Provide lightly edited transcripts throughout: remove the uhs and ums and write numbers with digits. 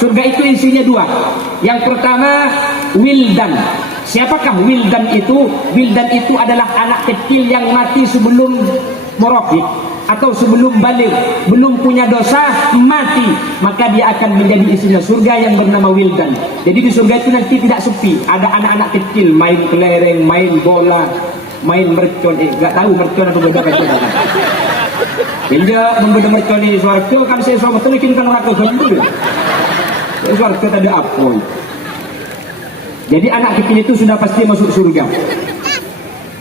Surga itu isinya dua. Yang pertama wildan. Siapakah wildan itu? Wildan itu adalah anak kecil yang mati sebelum murafiq atau sebelum balik, belum punya dosa, mati, maka dia akan menjadi isinya surga yang bernama wildan. Jadi di surga itu nanti tidak sepi, ada anak-anak kecil main kelereng, main bola, main mercon. Gak tahu mercon atau beda itu. Hingga membeda mercon di suarga kan saya sama terlikin kan orang kegembul. Suarga ada apa? Jadi anak kecil itu sudah pasti masuk surga.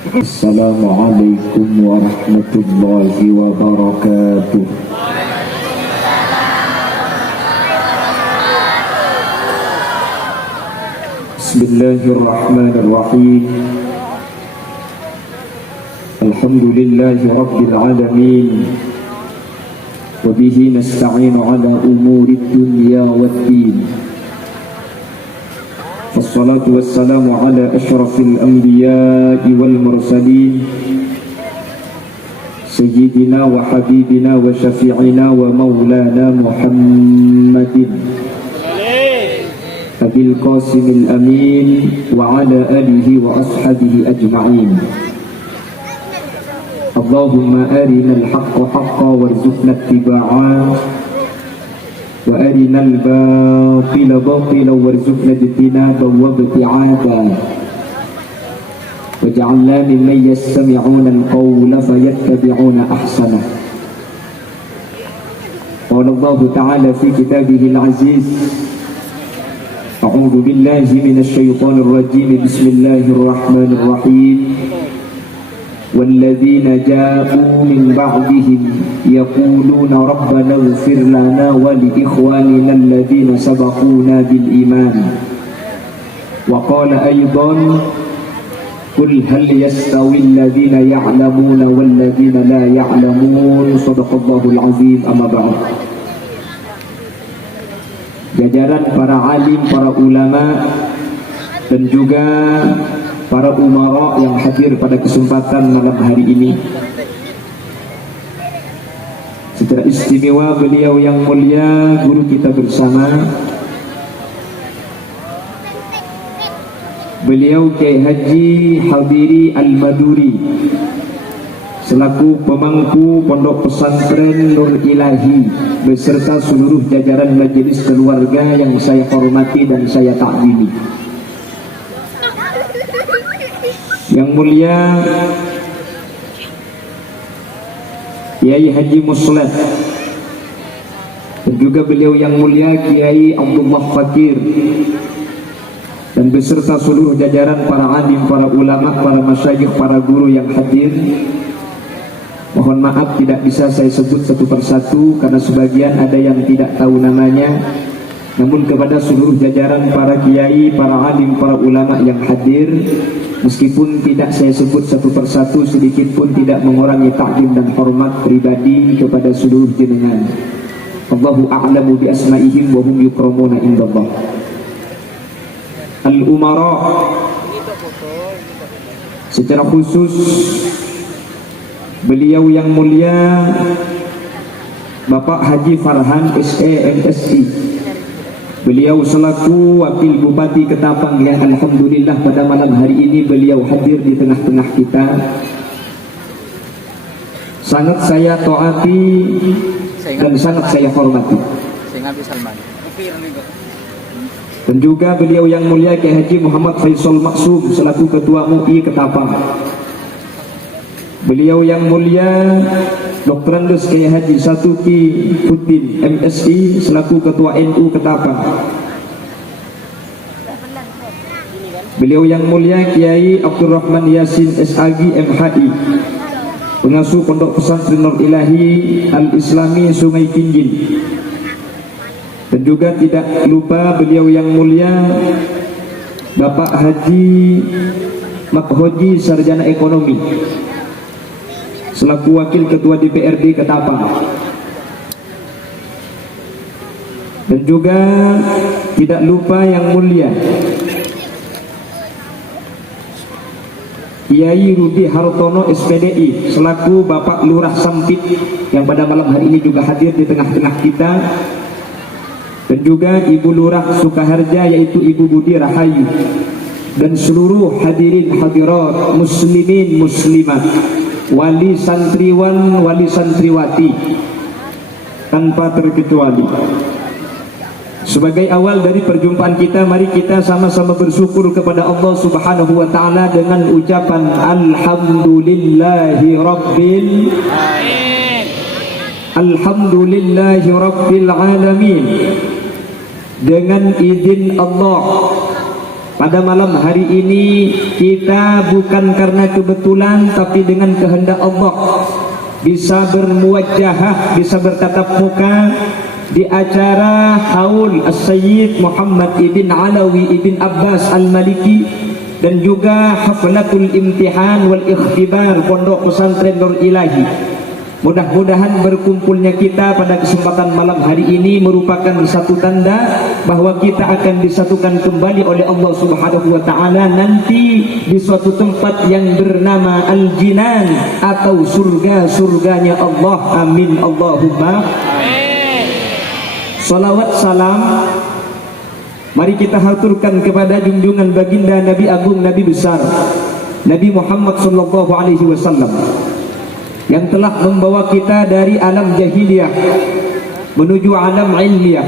Assalamualaikum warahmatullahi wabarakatuh. Bismillahirrahmanirrahim. Alhamdulillahi rabbil alamin. Wa bihi nasta'inu ala umuri dunya waddin. والصلاة والسلام على أشرف الأنبياء والمرسلين سيدنا وحبيبنا وشفيعنا ومولانا محمد أبي القاسم الأمين وعلى آله وأصحابه أجمعين. اللهم أرنا الحق حقا وارزقنا اتباعه وأرنا الباطل باطلا وارزقنا اجتنابه وابتعاده واجعلنا ممن يستمعون القول فيتبعون أحسنه. قال الله تعالى في كتابه العزيز: أعوذ بالله من الشيطان الرجيم بسم الله الرحمن الرحيم والذين جاءوا من بعدهم يقولون ربنا اغفر لنا ولإخواننا الذين سبقونا بالإيمان وقال أيضا قل هل يستوي الذين يعلمون والذين لا يعلمون صدق الله العظيم. أما بعد. Jajaran para alim, para ulama dan juga para umara yang hadir pada kesempatan malam hari ini, secara istimewa beliau yang mulia guru kita bersama, beliau Kiai Haji Habiri Al-Maduri selaku pemangku Pondok Pesantren Nur Ilahi beserta seluruh jajaran majelis keluarga yang saya hormati dan saya takdimi. Yang mulia Kiai Haji Musleh dan juga beliau yang mulia Kiai Abdullah Fakir dan beserta seluruh jajaran para alim, para ulama, para masyayikh, para guru yang hadir. Mohon maaf tidak bisa saya sebut satu persatu karena sebagian ada yang tidak tahu namanya. Namun kepada seluruh jajaran para kiai, para alim, para ulama yang hadir, meskipun tidak saya sebut satu persatu, sedikit pun tidak mengurangi takdim dan hormat pribadi kepada seluruh jenengan. Allahu a'lamu bi asma'ihim wa hum yukramuna indallah. Al-umara, secara khusus beliau yang mulia Bapak Haji Farhan SE MSI, beliau selaku Wakil Bupati Ketapang yang alhamdulillah pada malam hari ini beliau hadir di tengah-tengah kita. Sangat saya taati dan sangat saya hormati. Dan juga beliau yang mulia Kiai Haji Muhammad Faisal Maksum selaku Ketua MUI Ketapang. Beliau yang mulia Dr. Andes Kiai Haji Satuki Putin MSI selaku Ketua NU Ketapang. Beliau yang mulia Kiai Abdurrahman Yasin SAG MHI, pengasuh Pondok Pesantren Nur Ilahi Al-Islami Sungai Kinjin. Dan juga tidak lupa beliau yang mulia Bapak Haji Makhoji Sarjana Ekonomi selaku Wakil Ketua DPRD Ketapang. Dan juga tidak lupa yang mulia Kiai Rudi Hartono SPDI selaku Bapak Lurah Sampit yang pada malam hari ini juga hadir di tengah-tengah kita. dan juga Ibu Lurah Sukaharja yaitu Ibu Budi Rahayu, dan seluruh hadirin hadirat muslimin muslimat, wali santriwan wali santriwati tanpa terkecuali. Sebagai awal dari perjumpaan kita, mari kita sama-sama bersyukur kepada Allah Subhanahu wa taala dengan ucapan alhamdulillahi rabbil alamin. Dengan izin Allah, pada malam hari ini kita bukan karena kebetulan tapi dengan kehendak Allah bisa bermuwajahah, bisa bertatap muka di acara haul As-Sayyid Muhammad ibn Alawi ibn Abbas Al-Maliki, dan juga haflatul imtihan wal ikhtibar Pondok Pesantren Nur Ilahi. Mudah-mudahan berkumpulnya kita pada kesempatan malam hari ini merupakan satu tanda bahwa kita akan disatukan kembali oleh Allah Subhanahu wa taala nanti di suatu tempat yang bernama Al-Jinan atau surga-surganya Allah. Amin Allahumma. Salawat salam mari kita haturkan kepada junjungan baginda Nabi Agung, Nabi besar Nabi Muhammad sallallahu alaihi wasallam yang telah membawa kita dari alam jahiliyah menuju alam ilmiah,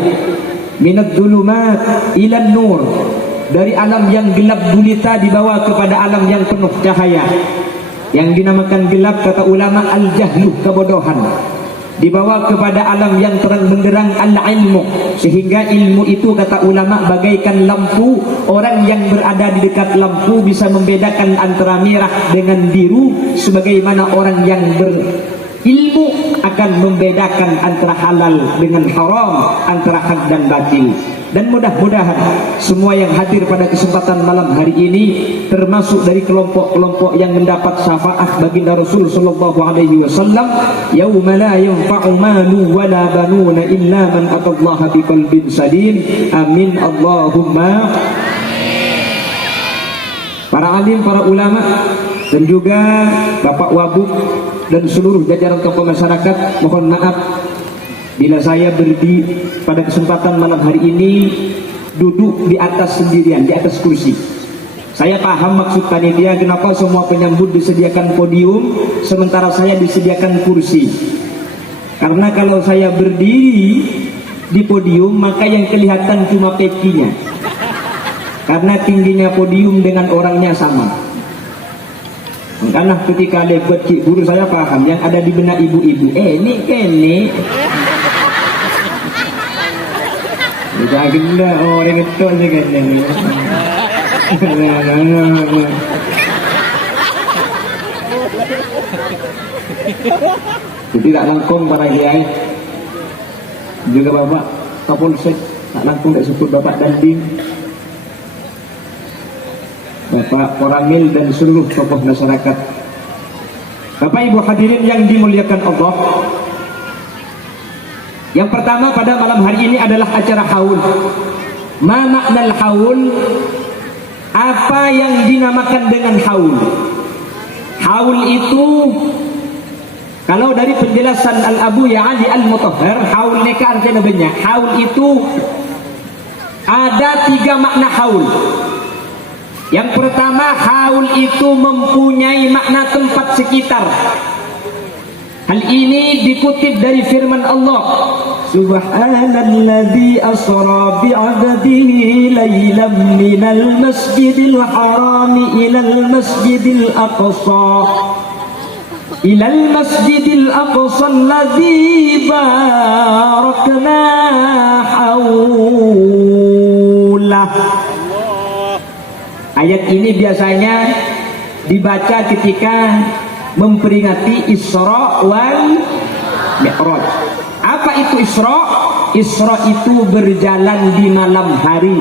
minad dhulumat ilan nur, dari alam yang gelap gulita dibawa kepada alam yang penuh cahaya. Yang dinamakan gelap kata ulama al-jahlu, kebodohan, dibawa kepada alam yang terang benderang al-ilmu, sehingga ilmu itu kata ulama bagaikan lampu. Orang yang berada di dekat lampu bisa membedakan antara merah dengan biru, sebagaimana orang yang berilmu akan membedakan antara halal dengan haram, antara hak dan batil. Dan mudah-mudahan semua yang hadir pada kesempatan malam hari ini termasuk dari kelompok-kelompok yang mendapat syafaat baginda Rasul sallallahu alaihi wasallam, yauma la yanfa'u malu wala banuna illa man atallaha biqalbin salim. Amin Allahumma. Para alim, para ulama, dan juga Bapak Wabuk dan seluruh jajaran tokoh masyarakat, mohon maaf bila saya berdiri pada kesempatan malam hari ini duduk di atas sendirian, di atas kursi. Saya paham maksud panitia kenapa semua penyambut disediakan podium sementara saya disediakan kursi. Karena kalau saya berdiri di podium maka yang kelihatan cuma pekinya, karena tingginya podium dengan orangnya sama. Karena ketika lebat cik guru saya paham yang ada di benak ibu-ibu, ini kene jangan dah orang itu aja kan ini. Tidak langkung para kiai, juga Bapak Kapolsek tak langkung tak sebut Bapak Dandim, Bapak Koramil dan seluruh tokoh masyarakat. Bapak Ibu hadirin yang dimuliakan Allah, yang pertama pada malam hari ini adalah acara haul. Ma maknal haul? Apa yang dinamakan dengan haul? Haul itu kalau dari penjelasan Al-Abu Ya'ali Al-Mutahhar, haul neka artinya banyak. Haul itu ada 3 makna haul. Yang pertama, haul itu mempunyai makna tempat sekitar. Hal ini dikutip dari firman Allah, Subhanalladzi asra bi'abdihi laylan minal masjidil harami ilal masjidil aqsa alladzi barakna haulah. Ayat ini biasanya dibaca ketika memperingati Isra wal Mi'raj. Apa itu Isra? Isra itu berjalan di malam hari.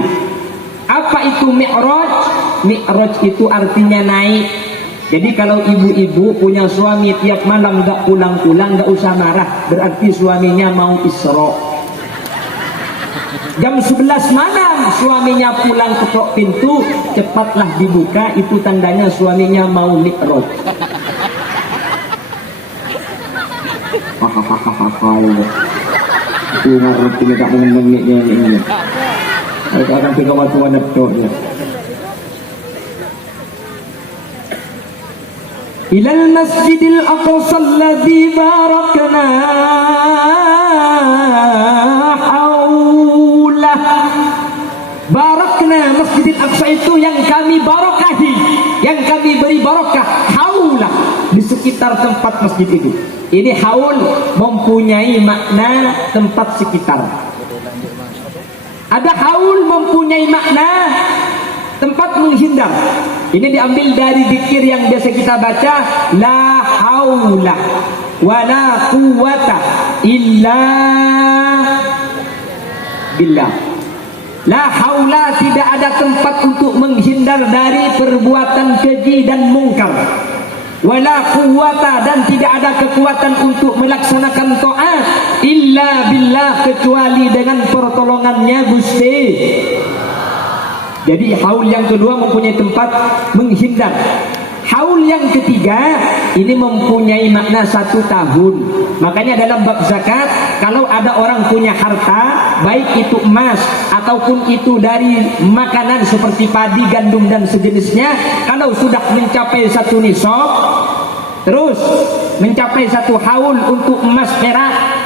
Apa itu Mi'raj? Mi'raj itu artinya naik. Jadi kalau ibu-ibu punya suami tiap malam gak pulang-pulang, gak usah marah, berarti suaminya mau Isra. Jam 11 malam suaminya pulang ketok pintu, cepatlah dibuka, itu tandanya suaminya mau Mi'raj. Ngarep ini tak mengenai ini. Aku akan tiga waktu ada ya. Ilal masjidil aqsa alladzi barakna haulah. Barakna, Masjidil Aqsa itu yang kami barakahi, yang kami beri barakah, haulah, di sekitar tempat masjid itu. Ini haul mempunyai makna tempat sekitar. Ada haul mempunyai makna tempat menghindar. Ini diambil dari zikir yang biasa kita baca, la haula wala quwata illa billah. La haula, tidak ada tempat untuk menghindar dari perbuatan keji dan mungkar. Wala quwata, dan tidak ada kekuatan untuk melaksanakan taat illa billah, kecuali dengan pertolongannya Gusti. Jadi haul yang kedua mempunyai tempat menghindar. Haul yang ketiga ini mempunyai makna 1 tahun. Makanya dalam bab zakat, kalau ada orang punya harta, baik itu emas ataupun itu dari makanan seperti padi, gandum dan sejenisnya, kalau sudah mencapai 1 nisab, terus mencapai 1 haul untuk emas perak,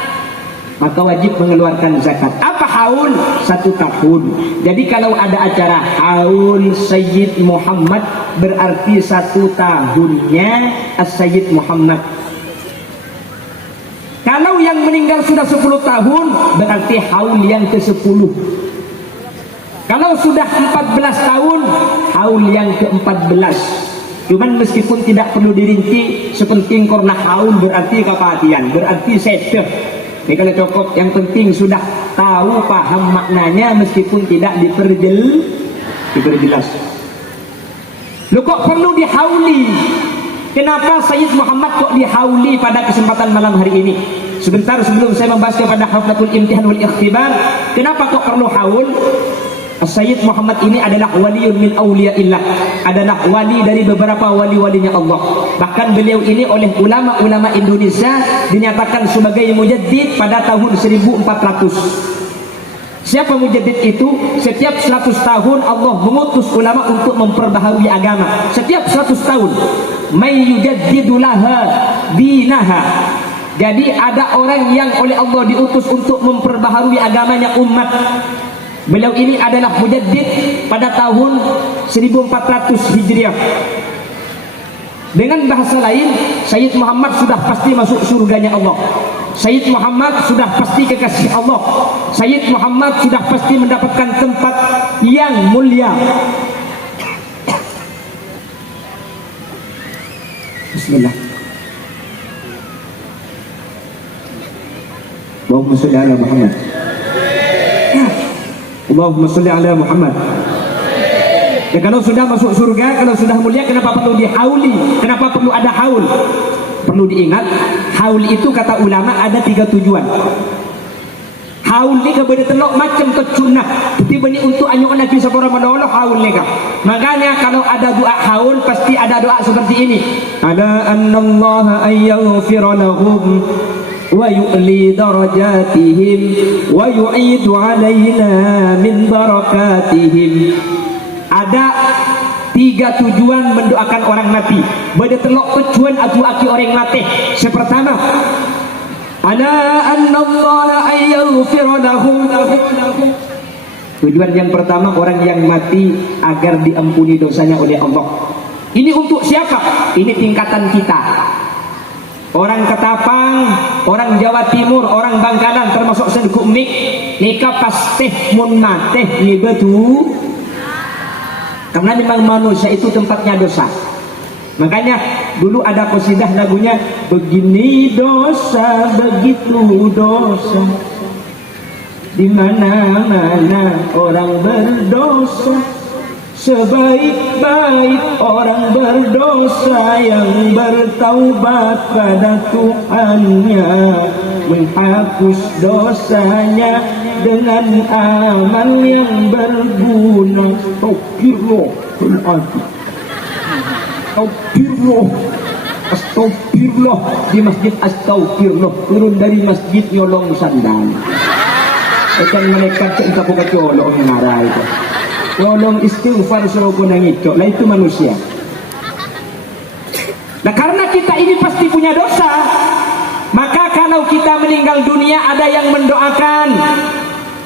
maka wajib mengeluarkan zakat. Apa haul? 1 tahun. Jadi kalau ada acara haul Sayyid Muhammad, berarti 1 tahunnya As-Sayyid Muhammad. Kalau yang meninggal sudah 10 tahun, berarti haul yang ke-10. Kalau sudah 14 tahun, haul yang ke-14. Cuman meskipun tidak perlu dirinci, sepenting korna haul berarti kepatian, berarti sedeh. Ini kalau cukup, yang penting sudah tahu, paham maknanya meskipun tidak diperjelas. Lu kok perlu dihauli? Kenapa Sayyid Muhammad kok dihauli pada kesempatan malam hari ini? Sebentar sebelum saya membahas kepada haflatul imtihan wal ikhtibar, kenapa kok perlu haul? Sayyid Muhammad ini adalah waliyun min awliyaillah, adalah wali dari beberapa wali-walinya Allah. Bahkan beliau ini oleh ulama-ulama Indonesia dinyatakan sebagai mujaddid pada tahun 1400. Siapa mujaddid itu? Setiap 100 tahun Allah mengutus ulama untuk memperbaharui agama. Setiap 100 tahun may yujaddidu laha dinaha. Jadi ada orang yang oleh Allah diutus untuk memperbaharui agamanya umat. Beliau ini adalah mujaddid pada tahun 1400 Hijriah. Dengan bahasa lain, Sayyid Muhammad sudah pasti masuk surganya Allah. Sayyid Muhammad sudah pasti kekasih Allah. Sayyid Muhammad sudah pasti mendapatkan tempat yang mulia. Bismillah. Allahumma sholli ala Muhammad. Allahumma sholli ala Muhammad. Ya, kalau sudah masuk surga, kalau sudah mulia, kenapa perlu dihauli? Kenapa perlu ada haul? Perlu diingat, haul itu kata ulama ada 3 tujuan. Haul ni kepada telok macam kecunah, tapi bani untuk anyukan lagi seorang menolong haul ni kah. Makanya kalau ada doa haul pasti ada doa seperti ini. Ada annallaha ayyaghfira lahum wa yu'li darajatihim wa yu'idu alaina min barakatihim. Ada 3 tujuan mendoakan orang mati. Bada telok tujuan atau aki orang mati. Sepertama, ala annallaha ayyaghfira lahum. Tujuan yang pertama, orang yang mati agar diampuni dosanya oleh Allah. Ini untuk siapa? Ini tingkatan kita. Orang Ketapang, orang Jawa Timur, orang Bangkalan, termasuk Sedekuk Mik, nikah pasti mun mateh ni betul. Karena memang manusia itu tempatnya dosa. Makanya dulu ada qasidah lagunya, begini dosa, begitu dosa, di mana-mana orang berdosa, sebaik-baik orang berdosa yang bertaubat pada Tuhannya, menghapus dosanya dengan amal yang berguna. Astagfirullah, astagfirullah di masjid, astagfirullah turun dari masjid nyolong sandal. Ikan malaikat cinta buka colong ngarah itu. Colong istighfar suruh pun yang itu. Lah itu manusia. Nah karena kita ini pasti punya dosa, maka kalau kita meninggal dunia ada yang mendoakan,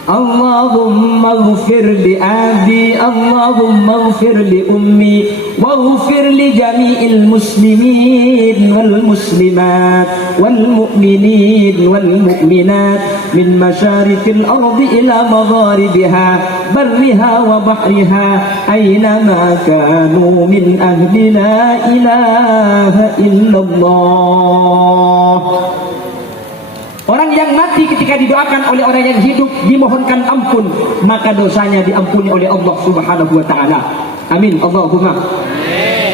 Allahumma ghfir li abi, Allahumma ghfir li ummi, wa ghfir li jami'il muslimin wal muslimat wal mu'minin wal mu'minat min masyarikil ardi ila magharibiha barriha wa bahriha aynama kanu min ahli la ilaha illallah. Orang yang mati ketika didoakan oleh orang yang hidup dimohonkan ampun, maka dosanya diampuni oleh Allah Subhanahu wa taala. Amin. Allahumma.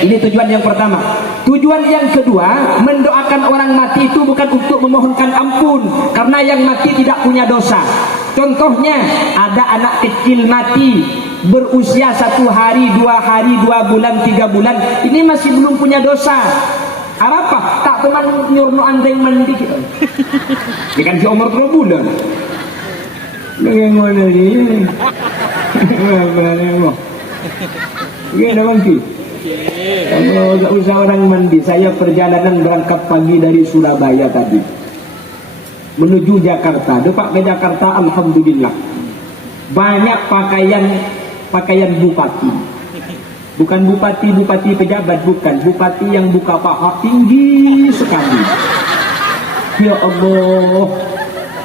Ini tujuan yang pertama. Tujuan yang kedua, mendoakan orang mati itu bukan untuk memohonkan ampun, karena yang mati tidak punya dosa. Contohnya, ada anak kecil mati berusia 1 hari, 2 hari, 2 bulan, 3 bulan, ini masih belum punya dosa. Apa? Tak teman nyurno andeng mandi. Dia kan si umur 2 bulan. Bagaimana ni? Bagaimana? Gimana bangki? Kalau tak usah orang mandi, saya perjalanan berangkat pagi dari Surabaya tadi menuju Jakarta. Depak ke Jakarta, alhamdulillah banyak pakaian bupati. Bukan bupati pejabat, bukan bupati yang buka paha tinggi sekali. Ya Allah,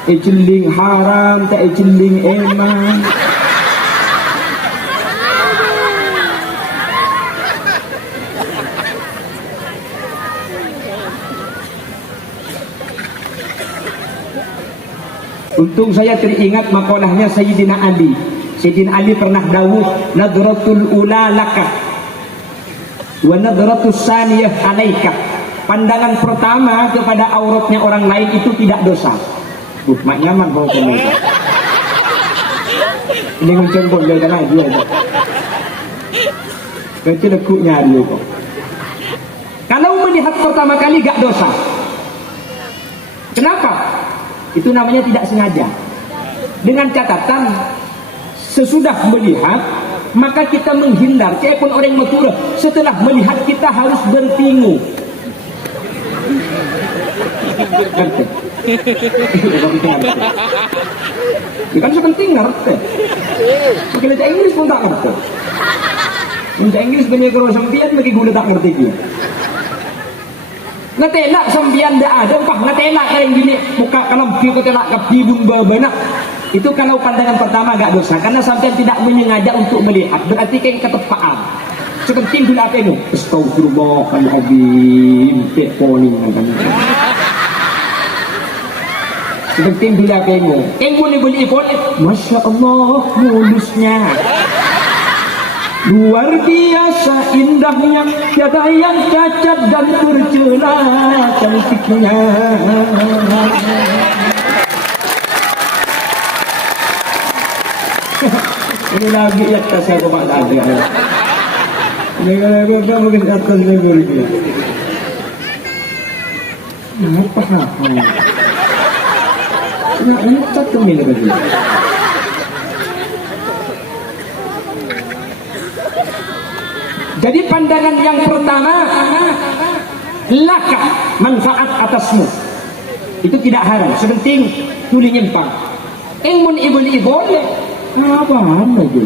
ejeling haram, tak ejeling eman. Untung saya teringat makalahnya Sayyidina Ali. Sayyidina Ali pernah dawuh, nadratul ula laka wa nadratus saniyah alaika. Pandangan pertama kepada auratnya orang lain itu tidak dosa. Mak nyaman bawa komentar. Ini mencembur dia kan dia. Berarti lekuknya dia kok. Kalau melihat pertama kali gak dosa. Kenapa? Itu namanya tidak sengaja. Dengan catatan sesudah melihat maka kita menghindar. Kayak pun orang Madura, setelah melihat kita harus bertingu. Kan sepenting ngerti. Mungkin baca Inggris pun tak ngerti. Baca Inggris punya kalau sampian bagi gula tak ngerti dia. Ngetelak sampian dah ada, pak ngetelak kayak gini muka kalau kita telak ke hidung babana. Itu kalau pandangan pertama gak dosa, karena sampai tidak menyengaja untuk melihat, berarti kayak ketepaan. Sepenting bila apa itu? Astagfirullahaladzim, teponing kan. Sepenting bila apa itu? Yang boleh ipon, masya Allah, mulusnya. Luar biasa indahnya, tiada yang cacat dan tercela cantiknya. Ini lagi ya saya bawa lagi. Ini kalau mungkin akan lebih dia. Apa? Ini tak kemil lagi. Jadi pandangan yang pertama, laka manfaat atasmu. Itu tidak haram. Sepenting tuli nyimpang. Ingmun ibuli boleh. Apa lagi?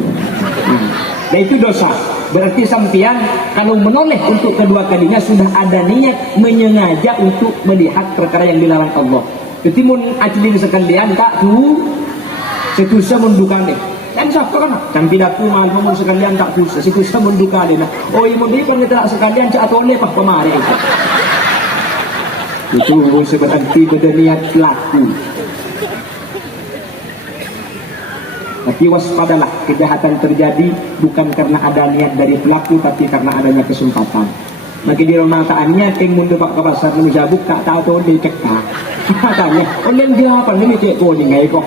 Nah itu dosa. Berarti sampian kalau menoleh untuk kedua kalinya sudah ada niat menyengaja untuk melihat perkara yang dilarang Allah. Jadi mun ajlin sekalian tak tu setusa mundukan deh. Dan siapa kan? Sampai dapur malu mun sekalian tak tu setusa mundukan deh. Oh ibu dia kan tidak sekalian cak atoleh pak kemari. Itu berarti berniat pelaku. Tapi waspadalah, kejahatan terjadi bukan karena ada niat dari pelaku, tapi karena adanya kesempatan. Maka di romataannya, ting mundur pak ke pasar menjabuk tak tahu tuh dia cekak. Katanya, oleh dia apa ini cek kau ni kok.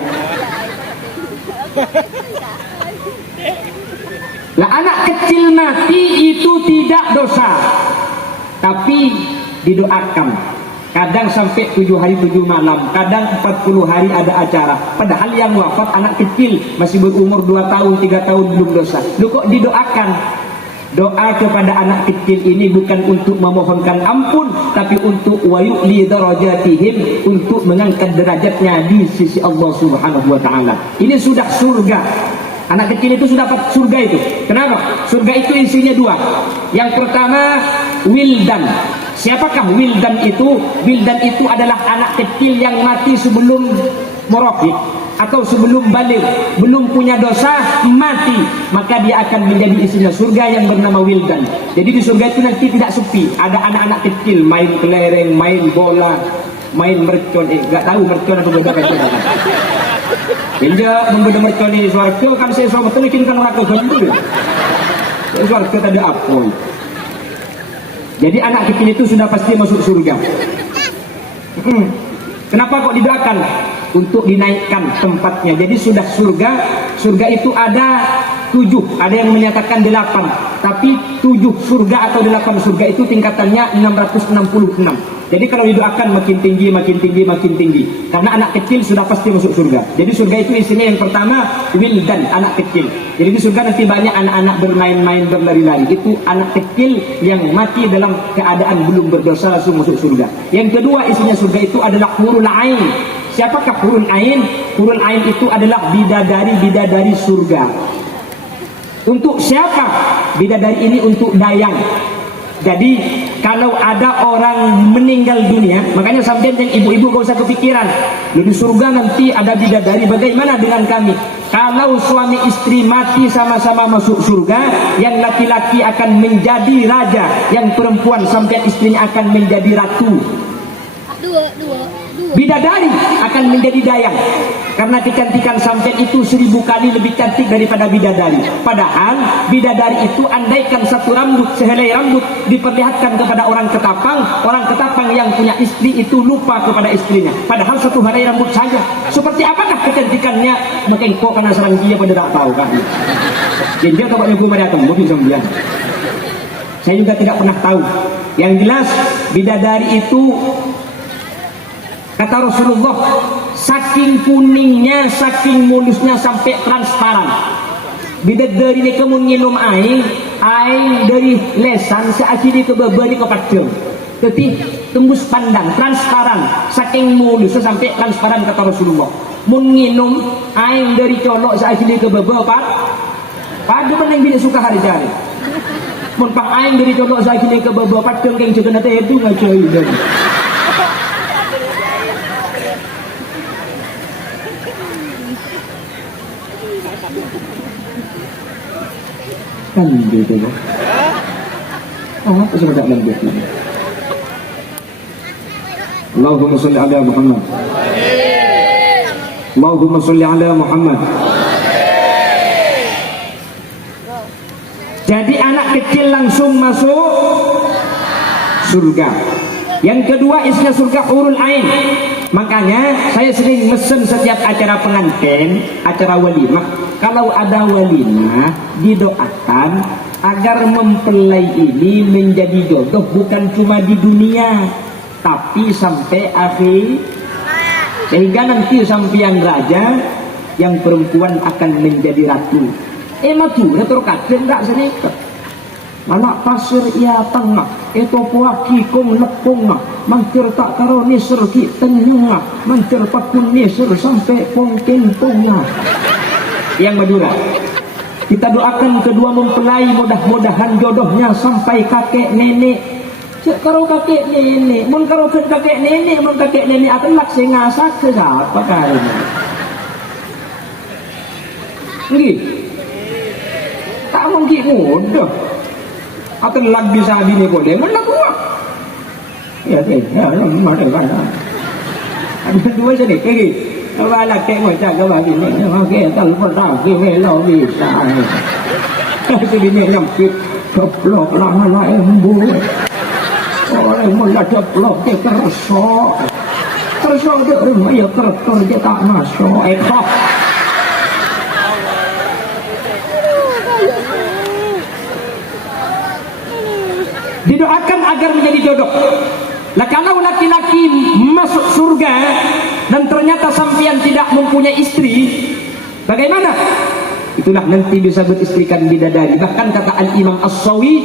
Lah anak kecil mati itu tidak dosa, tapi didoakan. Kadang sampai 7 hari 7 malam, kadang 40 hari ada acara. Padahal yang wafat anak kecil, masih berumur 2 tahun, 3 tahun belum dosa. Lu kok didoakan? Doa kepada anak kecil ini bukan untuk memohonkan ampun, tapi untuk wayu'li darajatihim, untuk mengangkat derajatnya di sisi Allah Subhanahu wa taala. Ini sudah surga. Anak kecil itu sudah dapat surga itu. Kenapa? Surga itu isinya 2. Yang pertama, wildan. Siapakah wildan itu? Wildan itu adalah anak kecil yang mati sebelum murafiq atau sebelum baligh, belum punya dosa, mati, maka dia akan menjadi isinya surga yang bernama wildan. Jadi di surga itu nanti tidak sepi, ada anak-anak kecil main kelereng, main bola, main mercon, enggak tahu mercon atau beda kan. Inja membeda mercon di swarga kan saya sama tulikin kan orang kegembu ya. Swarga tadi apa? Jadi anak kecil itu sudah pasti masuk surga. Kenapa kok didoakan? Untuk dinaikkan tempatnya. Jadi sudah surga. Surga itu ada 7, ada yang menyatakan 8, tapi 7 surga atau 8 surga itu tingkatannya 666. Jadi kalau didoakan makin tinggi, makin tinggi, makin tinggi. Karena anak kecil sudah pasti masuk surga. Jadi surga itu isinya yang pertama wildan, anak kecil. Jadi di surga nanti banyak anak-anak bermain-main, berlari-lari. Itu anak kecil yang mati dalam keadaan belum berdosa langsung masuk surga. Yang kedua isinya surga itu adalah hurul ain. Siapakah hurul ain? Hurul ain itu adalah bidadari-bidadari surga. Untuk siapa? Bidadari ini untuk dayang. Jadi kalau ada orang meninggal dunia, makanya sampai yang ibu-ibu gak usah kepikiran, di surga nanti ada bidadari, bagaimana dengan kami? Kalau suami istri mati sama-sama masuk surga, yang laki-laki akan menjadi raja, yang perempuan sampai istrinya akan menjadi ratu. Bidadari akan menjadi dayang, karena kecantikan sampai itu 1000 kali lebih cantik daripada bidadari. Padahal bidadari itu andaikan satu rambut, sehelai rambut diperlihatkan kepada orang ketapang yang punya istri itu lupa kepada istrinya. Padahal satu helai rambut saja. Seperti apakah kecantikannya? Maka kok penasaran dia pada tak tahu kan? Jadi dia tak nyebut pada kamu mungkin sembilan. Saya juga tidak pernah tahu. Yang jelas bidadari itu, kata Rasulullah, saking kuningnya, saking mulusnya sampai transparan. Bidadari ni kamu minum air dari lesan seakhiri ke beberi ke pacung. Tapi tembus pandang, transparan, saking mulusnya sampai transparan kata Rasulullah. Mun minum air dari colok seakhiri ke beberi pada menang bila suka hari jari. Mun pang air dari colok seakhiri ke beberi pacung yang juga nanti itu ngacau dari. Kan gitu ya. Oh, apa sudah tak lanjut ini? Allahumma salli ala Muhammad. Allahumma salli ala Muhammad. Jadi anak kecil langsung masuk surga. Yang kedua isinya surga hurul ain. Makanya saya sering mesen setiap acara pengantin, acara walimah, kalau ada walimah didoakan agar mempelai ini menjadi jodoh bukan cuma di dunia tapi sampai akhir, sehingga nanti sampian raja yang perempuan akan menjadi ratu. Maju retor kajen enggak sedikit. Anak pasir ia tengah, itu puaki kum lepung, mancur tak taruh nisir ki tengah, mancur pakun nisir sampai pongkin punga. Yang Madura, kita doakan kedua mempelai mudah-mudahan jodohnya sampai kakek nenek. Cek karo kakek nenek, mun karo kakek nenek, mun kakek nenek akan lak sing ngasak ke siapa kali ini? Nggih, tak mungkin mudah. Akan lag bisa bini boleh mana kuat ya mana ada dua jadi pergi kalau anak kayak macam kalau bini oke kalau pernah bini lo bisa itu bini yang fit keplok lah embu orang mulai keplok dia kersok dia rumah ya kertor dia tak masuk ekor. Didoakan agar menjadi jodoh. Lah kalau laki-laki masuk surga dan ternyata sampean tidak mempunyai istri, bagaimana? Itulah nanti bisa beristrikan bidadari. Bahkan kata Al-Imam As-Sawi,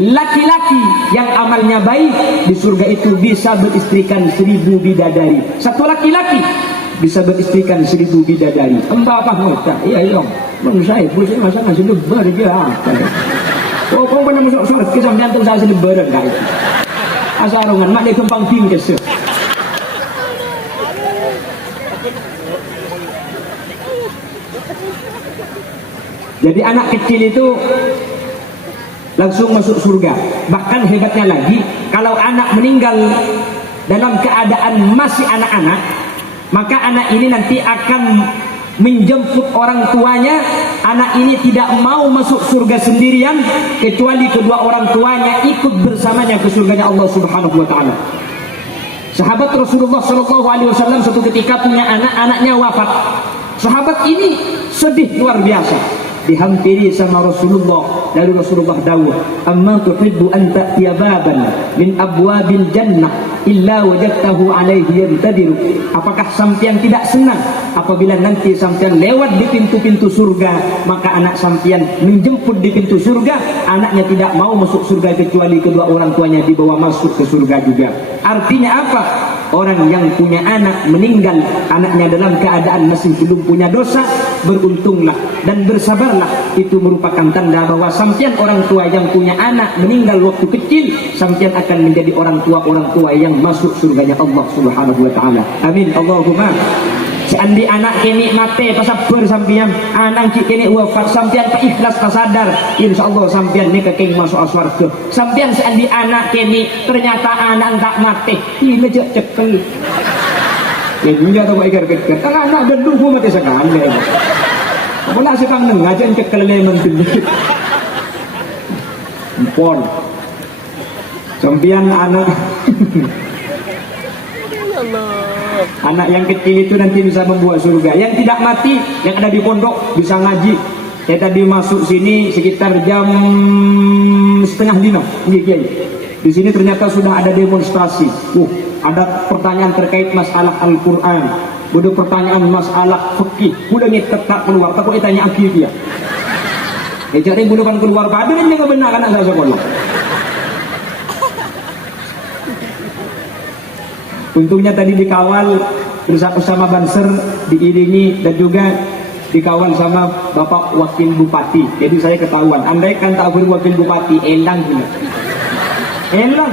laki-laki yang amalnya baik di surga itu bisa beristrikan 1000 bidadari. Satu laki-laki bisa beristrikan 1000 bidadari. Mbak apa muda? Iya dong. Bang saya pusing masa masih lebar aja. Oh, kau pernah masuk surga kisah jantung saya lebaran kak itu. Asarungan mak dia kembang tinggi kesel. Jadi anak kecil itu langsung masuk surga. Bahkan hebatnya lagi, kalau anak meninggal dalam keadaan masih anak-anak, maka anak ini nanti akan menjemput orang tuanya. Anak ini tidak mau masuk surga sendirian, kecuali kedua orang tuanya ikut bersamanya ke surganya Allah Subhanahu wa taala. Sahabat Rasulullah SAW suatu ketika punya anak, anaknya wafat. Sahabat ini sedih luar biasa. Dihampiri sama Rasulullah, lalu Rasulullah dawuh, amma tuhibbu an ta'tiya baban min abwabil jannah illa wajadtahu alaihi yantadiru. Apakah sampean tidak senang apabila nanti sampean lewat di pintu-pintu surga, maka anak sampean menjemput di pintu surga, anaknya tidak mau masuk surga kecuali kedua orang tuanya dibawa masuk ke surga juga. Artinya apa? Orang yang punya anak meninggal, anaknya dalam keadaan masih belum punya dosa, beruntunglah dan bersabarlah. Itu merupakan tanda bahwa sampean orang tua yang punya anak meninggal waktu kecil, sampean akan menjadi orang tua yang masuk surganya Allah Subhanahu wa taala. Amin Allahumma. Seandi anak kini mati pasabar sampean, anak kini wafat sampean ikhlas sadar, insyaallah sampean ni kekeng masuk surga. Sampean seandi anak kini ternyata anak tak mati, ini cekel. Ya dia tahu ikan kekek. Anak geduh mati sekali. Wala sekang ngajen cekel lemon dikit. Empon. Sampean anak anak yang kecil itu nanti bisa membuat surga. Yang tidak mati, yang ada di pondok bisa ngaji. Saya tadi masuk sini sekitar jam 3:30. Di sini ternyata sudah ada demonstrasi. Ada pertanyaan terkait masalah Al-Quran. Ada pertanyaan masalah fikih. Udah nih tetap keluar. Takut ditanya akhirnya. Jadi bukan keluar pada dan jangan benar anak saya sekolah. Untungnya tadi dikawal bersama Banser, diiringi dan juga dikawal sama Bapak Wakil Bupati. Jadi saya ketahuan. Andai kan tak Wakil Bupati, elang juga. Elang.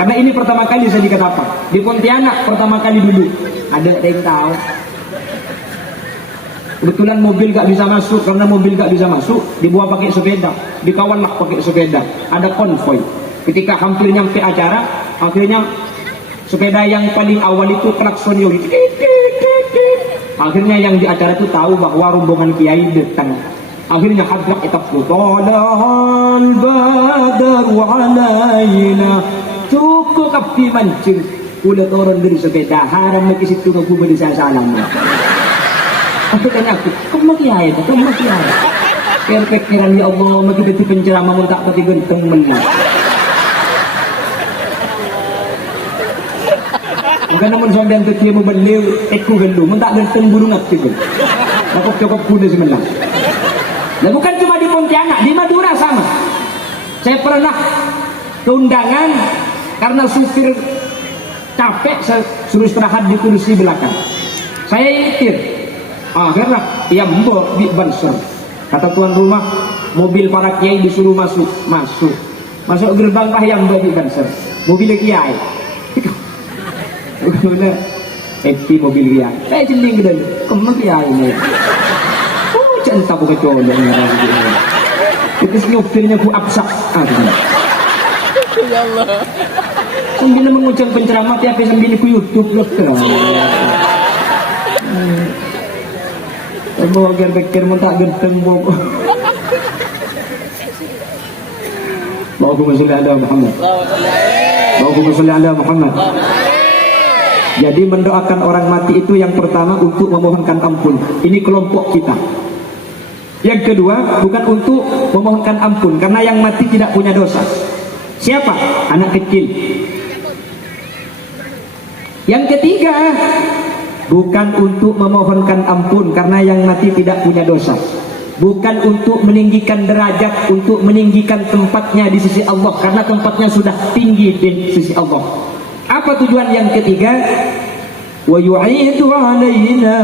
Karena ini pertama kali saya dikatakan. Di Pontianak pertama kali dulu. Ada yang tahu. Kebetulan mobil gak bisa masuk. Karena mobil gak bisa masuk, dibawa pakai sepeda. Dikawal lah pakai sepeda. Ada konvoy. Ketika hampir nyampe acara, akhirnya sepeda yang paling awal itu klakson yuri. Akhirnya yang di acara itu tahu bahwa rombongan kiai datang. Akhirnya hadrak itaqu talahal badaru alaina. Cukup kapi mancing. Udah turun dari sepeda, haram lagi situ aku beri salam. Aku tanya aku, kamu kiai, kamu kiai. Pikiran ya Allah, mesti betul penceramah tak pati genteng menang. Bukan namun sampean kecil mau beliau, aku gelu, mentak genteng burung aktif. Aku cukup kuda sebenarnya. Dan bukan cuma di Pontianak, di Madura sama. Saya pernah keundangan karena supir capek, saya suruh istirahat di kursi belakang. Saya nyetir. Akhirnya ia mbok di Banser. Kata tuan rumah, mobil para kiai disuruh masuk gerbang kah yang mbok di Banser. Mobil kiai. Udah happy mobil kiai. Saya jeling gitu. Kamu kiai ini. Cinta bukan colong. Itu nyopirnya ku absak. Ya Allah. Sambil mengucap penceramah tiap sambil ku YouTube loh. Bawa pikir mentak genteng bawa. Allahumma sholli ala Muhammad. Allahumma sholli ala Muhammad. Jadi mendoakan orang mati itu yang pertama untuk memohonkan ampun. Ini kelompok kita. Yang kedua bukan untuk memohonkan ampun, karena yang mati tidak punya dosa. Siapa? Anak kecil. Yang ketiga, bukan untuk memohonkan ampun karena yang mati tidak punya dosa. Bukan untuk meninggikan derajat, untuk meninggikan tempatnya di sisi Allah karena tempatnya sudah tinggi di sisi Allah. Apa tujuan yang ketiga? Wa yu'idu 'alaina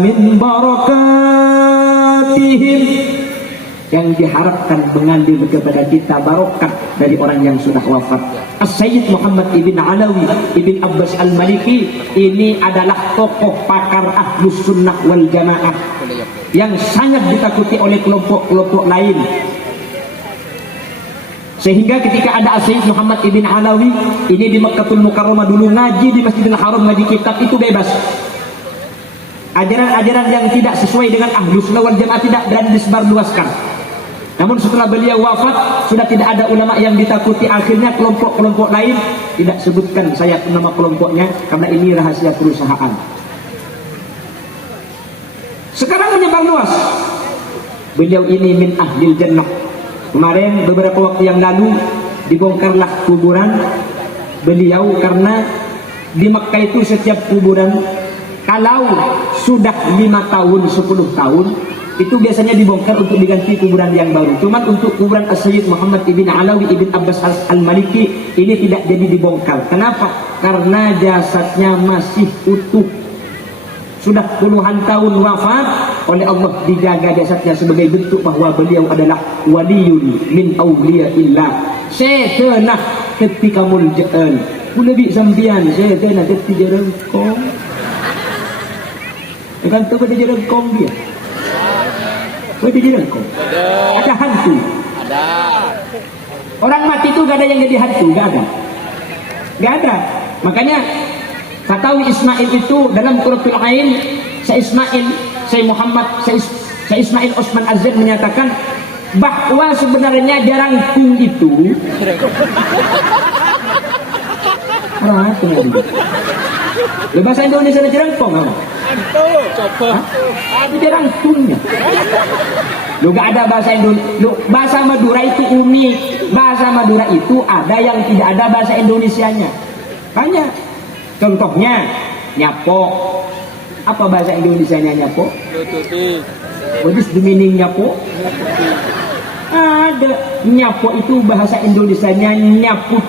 min barakatihim, yang diharapkan mengambil kepada kita barokah dari orang yang sudah wafat. As-Sayyid Muhammad ibn Alawi ibn Abbas al-Maliki ini adalah tokoh pakar Ahlus Sunnah wal Jamaah yang sangat ditakuti oleh kelompok-kelompok lain. Sehingga ketika ada As-Sayyid Muhammad ibn Alawi ini di Makkahul Mukarramah dulu ngaji di Masjidil Haram, ngaji kitab itu bebas. Ajaran-ajaran yang tidak sesuai dengan Ahlus Sunnah wal Jamaah tidak berani disebarluaskan. Namun setelah beliau wafat sudah tidak ada ulama yang ditakuti. Akhirnya kelompok-kelompok lain, tidak sebutkan saya nama kelompoknya karena ini rahasia perusahaan. Sekarang menyebar luas. Beliau ini min ahlil jannah. Kemarin beberapa waktu yang lalu dibongkarlah kuburan beliau karena di Makkah itu setiap kuburan kalau sudah 5 tahun 10 tahun itu biasanya dibongkar untuk diganti kuburan yang baru. Cuman untuk kuburan As-Sayyid Muhammad ibn Alawi ibn Abbas al-Maliki ini tidak jadi dibongkar. Kenapa? Karena jasadnya masih utuh. Sudah puluhan tahun wafat, oleh Allah dijaga jasadnya sebagai bentuk bahwa beliau adalah waliyun min awliyaillah. Setanah ketika mulja'an. Lebih sambian setanah ketika jerengkong. Kan tu pada jerengkong dia. Pada jerengkong. Ada hantu. Ada. Orang mati itu gak ada yang jadi hantu, gak ada. Gak ada. Makanya Fatawi Ismail itu dalam Quratul Ain, Syekh Muhammad, Syekh Ismail Osman Azhar menyatakan bahwa sebenarnya jarangkung itu bahasa Indonesia ada jerangkong apa? Itu jerangkungnya. Lu gak ada bahasa Indonesia. Bahasa Madura itu unik. Bahasa Madura itu ada yang tidak ada bahasa Indonesianya. Banyak. Contohnya nyapo. Apa bahasa Indonesianya nyapo? What is the meaning nyapo? Ada. Nyapo itu bahasa Indonesianya nyaput.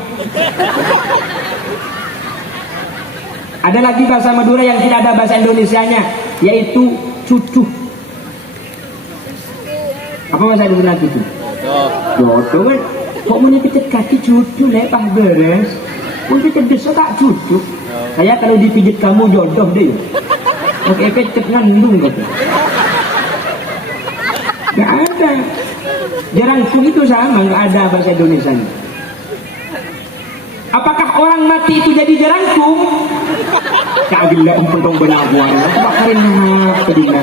Ada lagi bahasa Madura yang tidak ada bahasa Indonesianya, yaitu cucu. Apa bahasa Madura cucu? Jodoh kan? Kok mau pijat kaki cucu lepah beres? Mau pijat desa tak cucu? Saya kalau dipijit kamu jodoh deh. Oke, pijat ngandung gitu. Gak ada. Jerangkung itu sama, gak ada bahasa Indonesianya. Apakah orang mati itu jadi jerangkung? Kagila untuk dong benar-benar. Bakarin apa dia?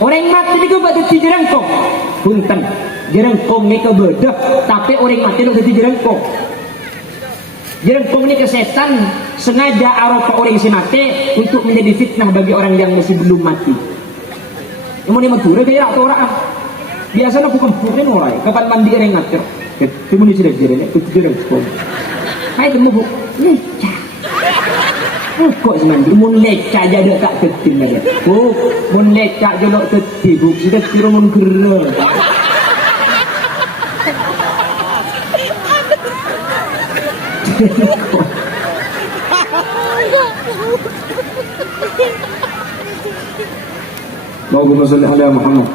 Orang mati itu pada jadi jerangkung. Punten, jerangkung ni kebedah, tapi orang mati itu jadi jerangkung. Jerangkung ini kesetan sengaja arah orang si mati untuk menjadi fitnah bagi orang yang masih belum mati. Yang mau Madura kayak atau orang biasanya aku kempukin orang kapan mandi orang ngatur kamu ni sudah jadi aku tidak tahu hai temu bu lecah kok semandi mun lecah jadi tak ketim ada mun lecah jadi tak ketim bu sudah kira mun gerah Allahumma shalli ala Muhammad.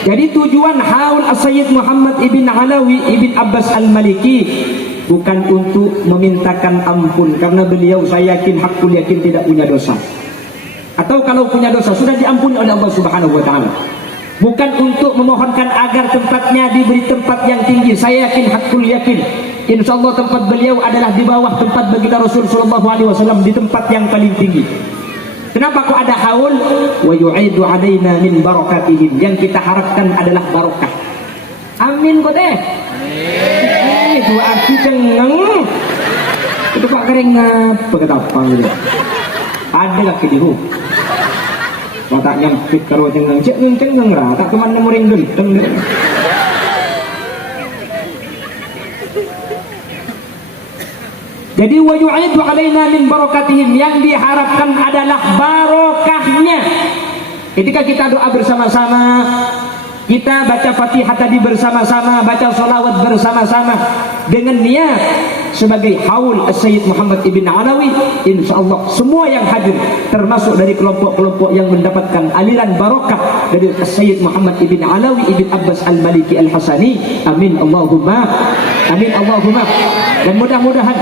Jadi tujuan haul As-Sayyid Muhammad ibn Alawi ibn Abbas al-Maliki bukan untuk memintakan ampun karena beliau saya yakin hakul yakin tidak punya dosa. Atau kalau punya dosa sudah diampuni oleh Allah Subhanahu wa taala. Bukan untuk memohonkan agar tempatnya diberi tempat yang tinggi. Saya yakin hakul yakin insyaallah tempat beliau adalah di bawah tempat baginda Rasul sallallahu alaihi wasallam, di tempat yang paling tinggi. Kenapa kok ada haul? Wa yu'idu 'alaina min barakatihim. Yang kita harapkan adalah barokah. Amin kok deh. Amin. Itu aku cengeng. Itu Pak kering apa ketapang gitu. Ada lagi dihu. Watak nyempit karo cengeng. Cengeng ra tak cuman nemuring genteng. Jadi wa yu'idu alaina min barakatihim, yang diharapkan adalah barokahnya. Ketika kita doa bersama-sama, kita baca Fatihah tadi bersama-sama, baca sholawat bersama-sama dengan niat sebagai haul Sayyid Muhammad Ibn Alawi, insyaallah semua yang hadir termasuk dari kelompok-kelompok yang mendapatkan aliran barokah dari Sayyid Muhammad Ibn Alawi Ibn Abbas Al-Maliki Al-Hasani. Amin Allahumma, amin Allahumma. Dan mudah-mudahan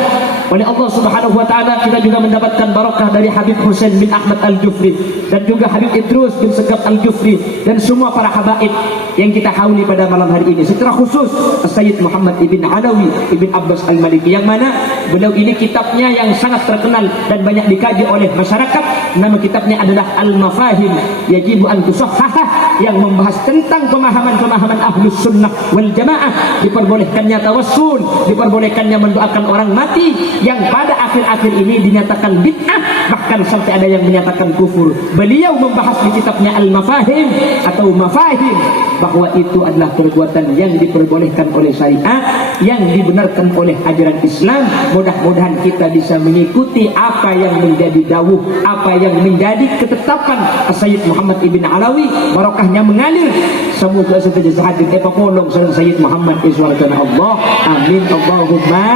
oleh Allah Subhanahu wa taala kita juga mendapatkan barokah dari Habib Husain bin Ahmad Al-Jufri dan juga Habib Idrus bin Segaf Al-Jufri dan semua para habaib yang kita hauli pada malam hari ini. Secara khusus Sayyid Muhammad Ibn Alawi Ibn Abbas Al-Maliki, yang mana beliau ini kitabnya yang sangat terkenal dan banyak dikaji oleh masyarakat. Nama kitabnya adalah Al-Mafahim Yajibu an Tusahhahah, yang membahas tentang pemahaman-pemahaman Ahlus Sunnah wal Jamaah. Diperbolehkannya tawassul, diperbolehkannya mendoakan orang mati yang pada akhir-akhir ini dinyatakan bid'ah, bahkan sampai ada yang menyatakan kufur. Beliau membahas di kitabnya Al-Mafahim atau Mafahim bahwa itu adalah perbuatan yang diperbolehkan oleh syariat, yang dibenarkan oleh ajaran Islam. Mudah-mudahan kita bisa mengikuti apa yang menjadi dawuh, apa yang menjadi ketetapan Sayyid Muhammad Ibn Alawi, barokahnya mengalir. Semoga saja hadir epapolong sareng Sayyid Muhammad Iswalkan Allah. Amin Allahumma,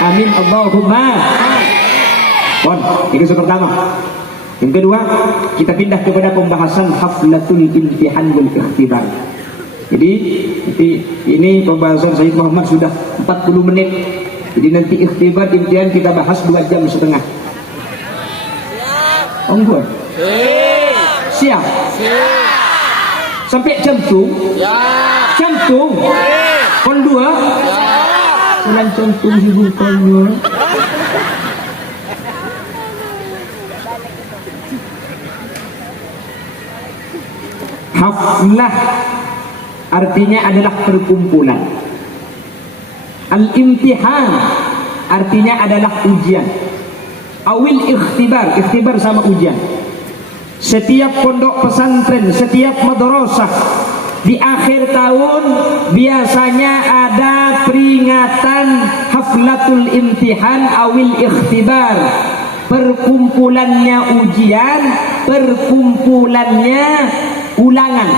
amin Allahumma. Bon, ini pertama. Yang kedua, kita pindah kepada pembahasan haflatul imtihan wal ikhtibar. Jadi ini pembahasan Sayyid Muhammad sudah 40 menit. Jadi nanti ikhtibar imtihan kita bahas 2 jam setengah. Onggo. Siap. Sampai jantung. Jantung. Kon 2. Selain jantung hibur kon. Haflah artinya adalah perkumpulan. Al-imtihan artinya adalah ujian. Awil ikhtibar, ikhtibar sama ujian. Setiap pondok pesantren, setiap madrasah di akhir tahun biasanya ada peringatan haflatul imtihan awil ikhtibar. Perkumpulannya ujian, perkumpulannya ulangan.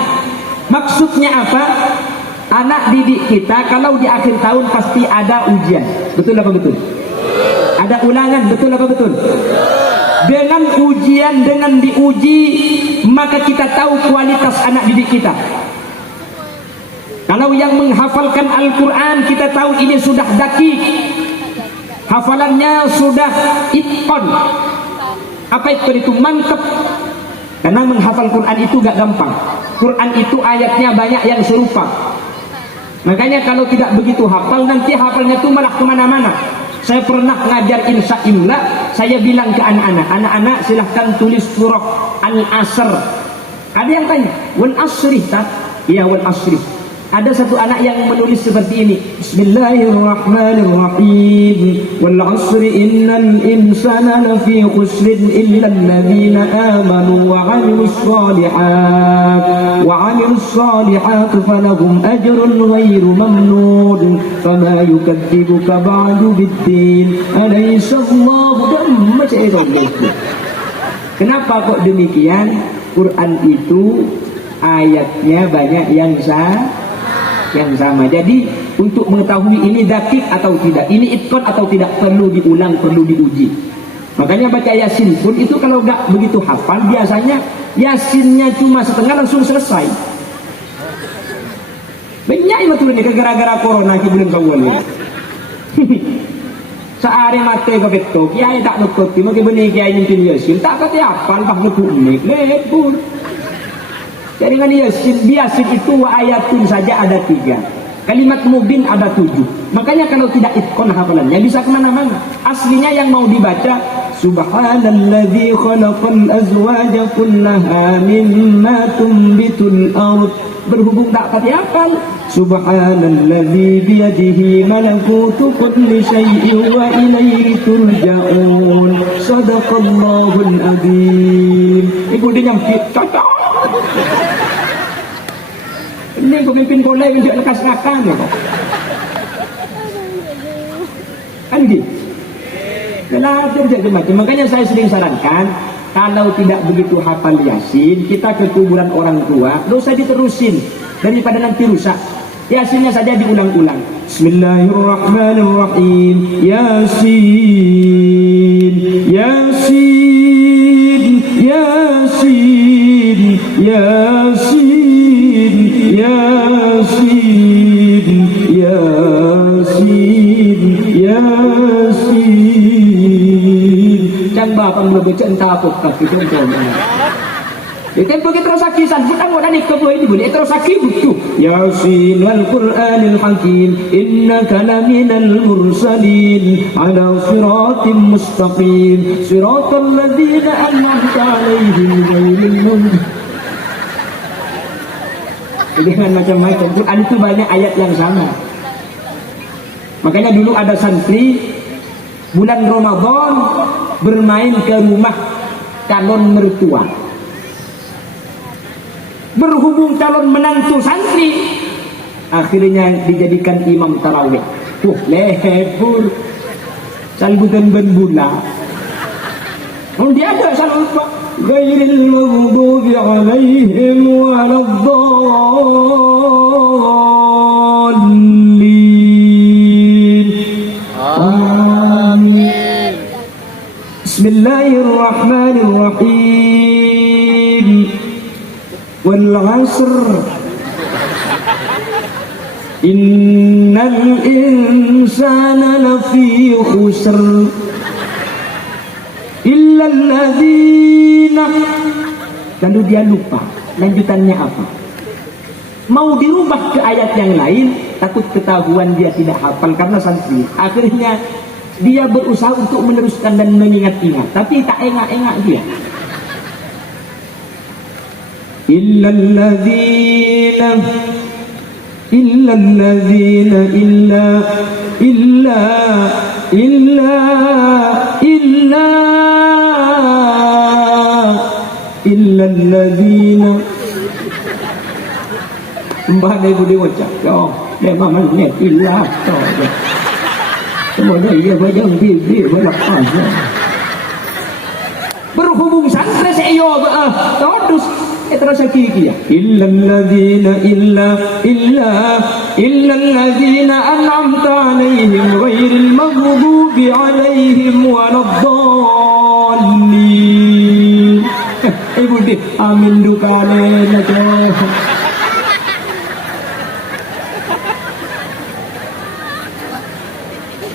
Maksudnya apa? Anak didik kita kalau di akhir tahun pasti ada ujian. Betul apa betul? Ada ulangan, betul apa betul? Dengan ujian, dengan diuji, maka kita tahu kualitas anak didik kita. Kalau yang menghafalkan Al-Quran, kita tahu ini sudah dakik, hafalannya sudah itqon. Apa itqon itu? Mantap. Karena menghafal Quran itu gak gampang. Quran itu ayatnya banyak yang serupa. Makanya kalau tidak begitu hafal, nanti hafalnya itu malah kemana-mana. Saya pernah ngajar insya imla, saya bilang ke anak-anak, anak-anak silahkan tulis surah Al-Asr. Ada yang tanya, wal asri tak? Iya, wal asri. Ada satu anak yang menulis seperti ini, Bismillahirrahmanirrahim, wal asri innal insana lafi khusrin illa alladhina amanu wa 'amilus shalihat falahum ajrun ghairu mamnun fama yukadzibuka ba'du biddin alaysa Allahu Kenapa kok demikian? Quran itu ayatnya banyak yang sama. Jadi untuk mengetahui ini dakik atau tidak, ini itqon atau tidak, perlu diulang, perlu diuji. Makanya baca Yasin pun itu kalau nggak begitu hafal, biasanya Yasinnya cuma setengah langsung selesai. Banyak yang turun ini gara-gara corona ke bulan kawal ini. Sehari mati ke betul, kiai tak nutup, mau benih kiai nyintil Yasin, tak kata hafal, bah nutup nih, lebur. Jadi dengan Yasin itu wa ayatun saja ada 3. Kalimat mubin ada 7. Makanya kalau tidak itqon hafalannya bisa kemana-mana. Aslinya yang mau dibaca Subhanalladzi khalaqal azwaja kullaha mimma tumbitul ard. Berhubung tak pati hafal. Subhanalladzi biyadihi malakutu kulli syai'in wa ilaihi turja'un. Shadaqallahul adzim. Ibu dia nyampe cocok. Ini pemimpin boleh untuk lekas rakan ya, kan gitu. Belajar jaga macam. Makanya saya sering sarankan, kalau tidak begitu hafal Yasin, kita ke kuburan orang tua, nggak usah diterusin daripada nanti rusak. Yasinnya saja diulang-ulang. Bismillahirrahmanirrahim. Yasin, Yasin, Yasin, Yasin, Yasin, Yasin, Yasin. Jangan bapak belum baca entah apa tapi contoh. Itu begitu terus sakisan, bukan mau dari kebuah ini boleh terus sakit butuh. Yasin wal Qur'anil Hakim, innaka laminal mursalin ala siratim mustaqim, siratal ladzina an'amta 'alaihim ghairil maghdubi. Dengan macam-macam Quran itu banyak ayat yang sama. Makanya dulu ada santri bulan Ramadan bermain ke rumah calon mertua. Berhubung calon menantu santri, akhirnya dijadikan imam tarawih. Lebur sambutan berbula. Dia ada salat ghairil maghdubi 'alaihim waladdallin. Amin. Bismillahirrahmanirrahim. Wal 'asr innal insana lafi khusr illa alladzina. Lalu dia lupa lanjutannya apa, mau dirubah ke ayat yang lain, takut ketahuan dia tidak hafal karena santri. Akhirnya dia berusaha untuk meneruskan dan mengingat-ingat, tapi tak engak-engak dia. إلا الذين إلا الذين إلا إلا إلا إلا إلا الذين. Mbah ibu diwaca, oh, memang net ilah, oh, semuanya ia bajang bibi berlepas. Berhubung santri seyo, todus. Terus kiki ya. Illalladzina illalladzina an'amta 'alaihim ghairil maghdubi 'alaihim waladdallin. Ibu di amin dukane nake.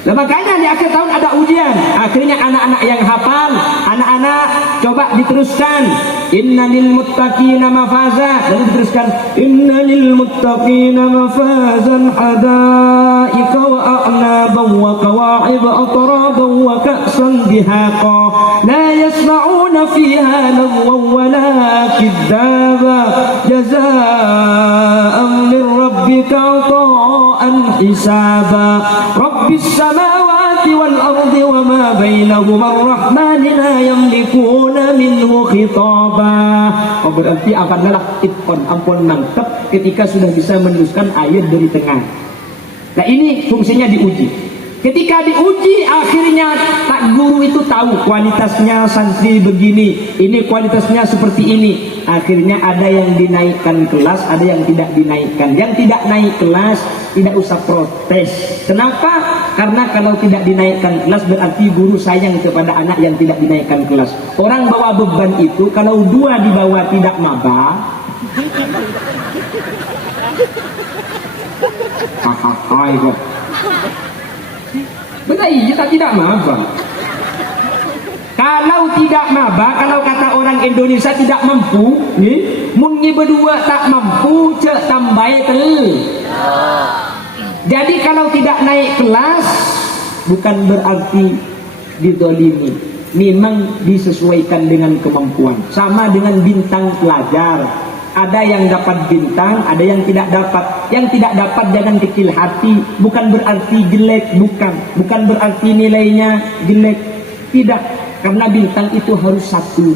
Nah, makanya di akhir tahun ada ujian. Akhirnya anak-anak yang hafal, anak-anak coba diteruskan. Innalil muttaqina mafaza. Lalu diteruskan. Innalil muttaqina mafazan hadaika wa a'naban wa kawa'ib atraban wa ka'san dihaqa. La yasma'una fiha lagwan wa la kidzaba. Jazaa'an min rabbika 'ata'an hisaba. Rabbis samawati wal ardi wa ma bainahuma ar-rahman la yamlikuna minhu khitaba. Oh, berarti adalah itqan, ampun mantap ketika sudah bisa meneruskan ayat dari tengah. Nah, ini fungsinya diuji. Ketika diuji, akhirnya tak guru itu tahu kualitasnya santri begini, ini kualitasnya seperti ini. Akhirnya ada yang dinaikkan kelas, ada yang tidak dinaikkan. Yang tidak naik kelas tidak usah protes. Kenapa? Karena kalau tidak dinaikkan kelas berarti guru sayang kepada anak yang tidak dinaikkan kelas. Orang bawa beban itu kalau dua di bawah tidak maba, hahaha kok. Betul, kita tidak maba. Kalau tidak maba, kalau kata orang Indonesia tidak mampu, nih, mungi berdua tak mampu, cek tambah tel. Jadi kalau tidak naik kelas, bukan berarti didolimi. Memang disesuaikan dengan kemampuan. Sama dengan bintang pelajar. Ada yang dapat bintang, ada yang tidak dapat. Yang tidak dapat jangan kecil hati. Bukan berarti jelek, bukan berarti nilainya jelek. Tidak, karena bintang itu harus satu.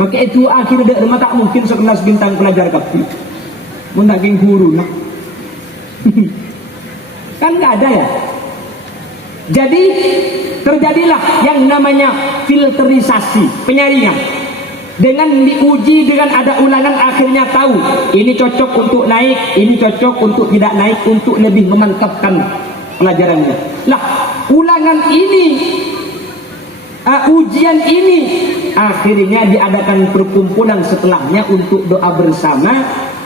Maka itu akhirnya rumah tak mungkin sekelas bintang pelajar kapti. Mendaging guru nak. Kan nggak ada ya. Jadi terjadilah yang namanya filterisasi, penyaringan. Dengan diuji, dengan ada ulangan, akhirnya tahu ini cocok untuk naik, ini cocok untuk tidak naik, untuk lebih memantapkan pelajarannya. Lah, ulangan ini, ujian ini, akhirnya diadakan perkumpulan setelahnya untuk doa bersama.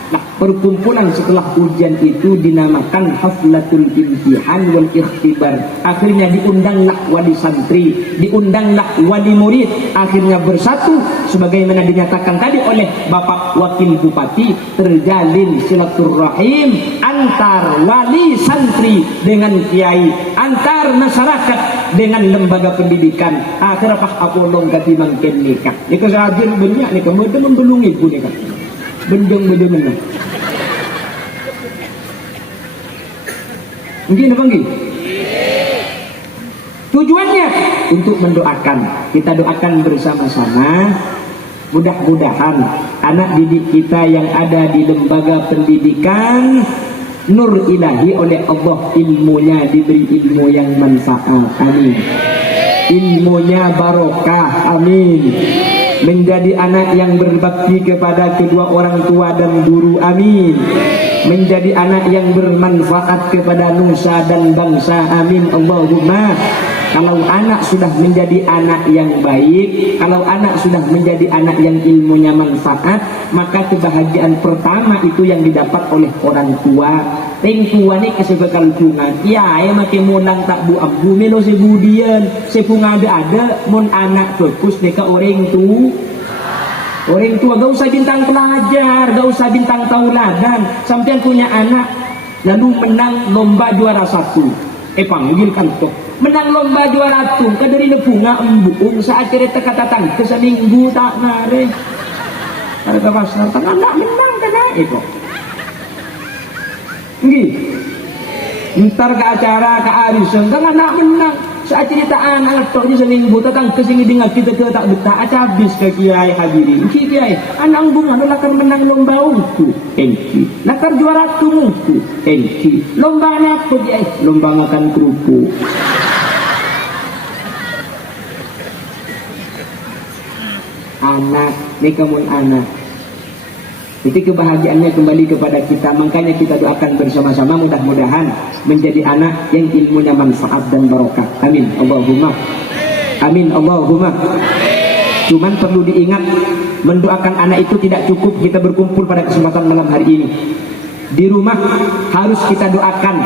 Nah, perkumpulan setelah ujian itu dinamakan haflatul imtihan wal ikhtibar. Akhirnya diundanglah wali santri, diundanglah wali murid, akhirnya bersatu sebagaimana dinyatakan tadi oleh Bapak Wakil Bupati, terjalin silaturahim antar wali santri dengan kiai, antar masyarakat dengan lembaga pendidikan. Akhirnya Pak Apolong katimang nikah. Ini kesajin banyak nih, kemudian membelungi pun nikah. Bendung-bendung mana? Mungkin apa lagi? Tujuannya untuk mendoakan. Kita doakan bersama-sama. Mudah-mudahan anak didik kita yang ada di lembaga pendidikan nur ilahi oleh Allah, ilmunya diberi ilmu yang manfaat. Amin. Ilmunya barokah. Amin. Menjadi anak yang berbakti kepada kedua orang tua dan guru. Amin. Menjadi anak yang bermanfaat kepada nusa dan bangsa. Amin. Allahumma. Kalau anak sudah menjadi anak yang baik, kalau anak sudah menjadi anak yang ilmunya manfaat, maka kebahagiaan pertama itu yang didapat oleh orang tua. Ting tua ni kesebekal bunga. Ya, makin mulang tak bu abu melo sebudian, sepunga ada mun anak fokus deka orang tu. Orang tua gak usah bintang pelajar, gak usah bintang tauladan. Sampai punya anak lalu menang lomba juara 1. Panggil kantor. Menang lomba juara 1, kadari bunga embung saat cerita kata tangke seminggu tak nare. Harga pasar tengah nak menang kena itu. Nggih. Ntar ke acara ke arisan tengah nak menang. Saat cerita anak tok di seminggu datang ke sini dengan kita tak betah aja habis ke kiai hadirin. Kiai, anak bunga lakar menang lomba untu. Engki. Lakar juara 1 untu. Engki. Lomba apa kiai? Lomba makan kerupuk. Anak, ini kamu anak. Jadi kebahagiaannya kembali kepada kita. Makanya kita doakan bersama-sama, mudah-mudahan menjadi anak yang ilmunya manfaat dan barokah. Amin. Allahumma. Amin. Allahumma. Cuman perlu diingat, mendoakan anak itu tidak cukup kita berkumpul pada kesempatan malam hari ini. Di rumah harus kita doakan.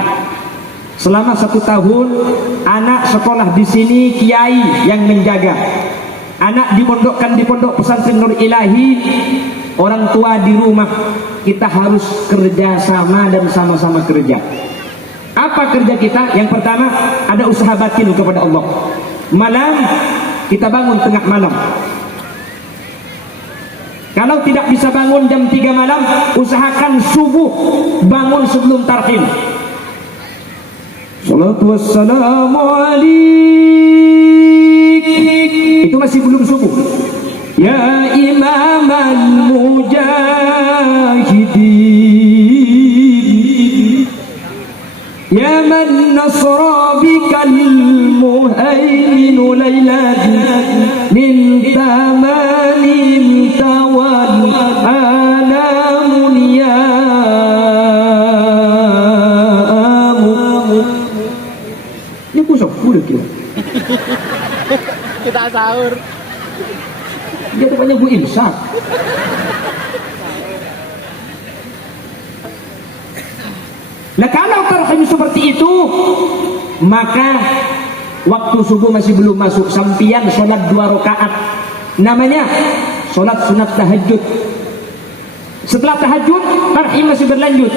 Selama 1 tahun anak sekolah di sini kiai yang menjaga. Anak dimondokkan di pondok pesantren Nur Ilahi, orang tua di rumah. Kita harus kerja sama dan sama-sama kerja. Apa kerja kita? Yang pertama, ada usaha batin kepada Allah. Malam kita bangun tengah malam. Kalau tidak bisa bangun jam 3 malam, usahakan subuh bangun sebelum tarhim. Salatu wassalamu alaik. Itu masih belum subuh. Ya imamal mujahidin, ya man nasra bikal muhaimin laylan min tamanin tawal alamun ya ini aku sepuluh kira kita sahur. Dia tepatnya Bu Imsak. Nah kalau tarhim seperti itu, maka waktu subuh masih belum masuk, sampian sholat 2 rakaat. Namanya sholat sunat tahajud. Setelah tahajud, tarhim masih berlanjut.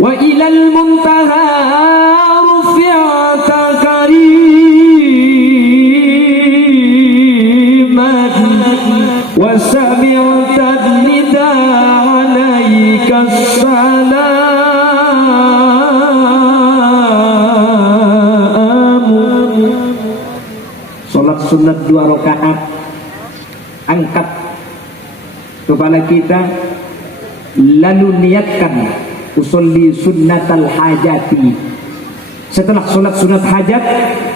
Wa ilal muntaha rufi'ata karimat wa sami'ta nida alaika salam. Salat sunat 2 rakaat. Angkat kepala kita, lalu niatkan usolli sunnatal hajati. Setelah sholat sunat hajat,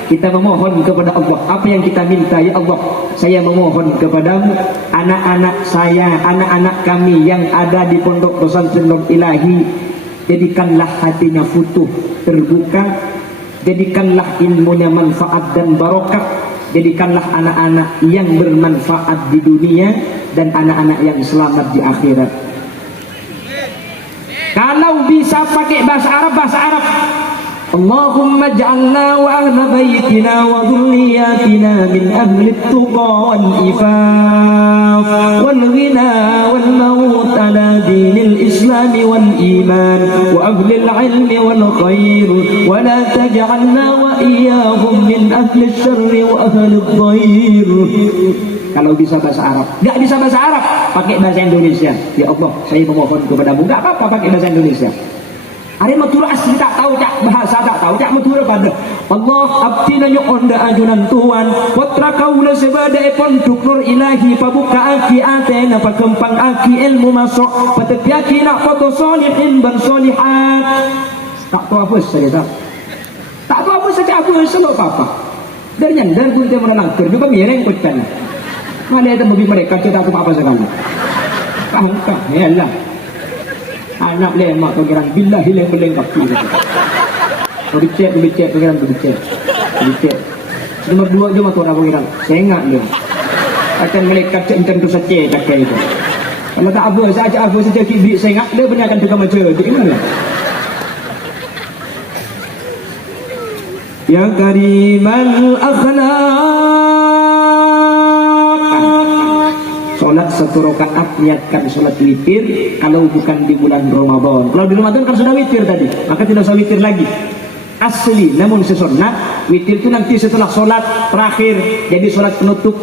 kita memohon kepada Allah. Apa yang kita minta? Ya Allah, saya memohon kepadamu, anak-anak saya, anak-anak kami yang ada di pondok pesantren Nur Ilahi, jadikanlah hatinya futuh, terbuka, jadikanlah ilmunya manfaat dan barokah, jadikanlah anak-anak yang bermanfaat di dunia dan anak-anak yang selamat di akhirat. Kalau bisa pakai bahasa Arab, bahasa Arab. Allahumma ja'alna wa ahla baytina wa dhurriyyatina min ahli at-tuqa wal ifaf wal ghina wal maut ala dinil islam wal iman wa ahli al-ilm wal khair wa la taj'alna wa iyyahum min ahli asy-syarr wa ahli ad-dhair. Kalau bisa bahasa Arab. Enggak bisa bahasa Arab, pakai bahasa Indonesia. Ya Allah, saya memohon kepadamu. Enggak apa-apa pakai bahasa Indonesia. Ada matura asli tak tahu, cak bahasa tak tahu, cak matura pada Allah abtina yo onda ajunan tuan putra kaula sebada pondok Nur Ilahi pabuka aki atena pakempang aki ilmu masuk patepiaki nak foto solihin ban solihat. Tak tahu apa saja tak tahu apa saja apa sebab apa dari nyandar pun dia menolak juga mireng petan mana itu bagi mereka kita apa sekali kah ya Allah anak lemak pengiran billahi leng kaki becek pengiran becek nomor 2 je maka orang pengiran sengak dia akan melekat centang tu saja pakai itu kalau tak apa saja kibik sengak dia benar akan tukar macam itu gimana ya karimal akhlaq. Sholat 1 rakaat niatkan sholat witir kalau bukan di bulan Ramadan. Kalau di Ramadan kan sudah witir tadi, maka tidak usah witir lagi. Asli, namun sesunnah witir itu nanti setelah sholat terakhir jadi sholat penutup.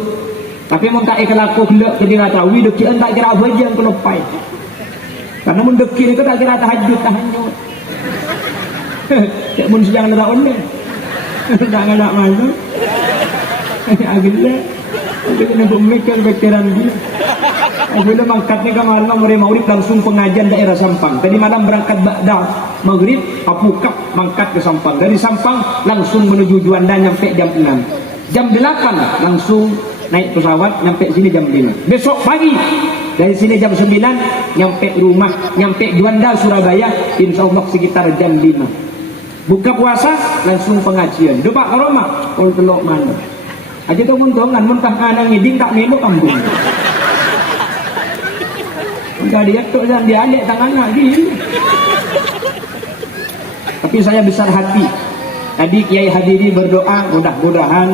Tapi mau tak ikhlas aku hendak jadi rata widuk kian tak kira apa yang kelepai. Karena mendekir itu tak kira tahajud. Tak mun sedang ada onde. Jangan nak masuk. Agilnya. Jadi kena memikir veteran dia. Bila mangkatnya ke malam maghrib langsung pengajian daerah Sampang. Tadi malam berangkat maghrib, apukap mangkat ke Sampang. Dari Sampang langsung menuju Juanda nyampe jam 6. Jam 8 langsung naik pesawat nyampe sini jam 5. Besok pagi dari sini jam 9 nyampe rumah, nyampe Juanda Surabaya insyaallah sekitar jam 5. Buka puasa langsung pengajian. Doa ke rumah, kalau telok mana. Aja tu untungan mentah kanan ngiding tak memo kampung. Enggak dia tu dan dia adik tangan lagi. Tapi saya besar hati. Tadi Kiai Hadiri berdoa mudah-mudahan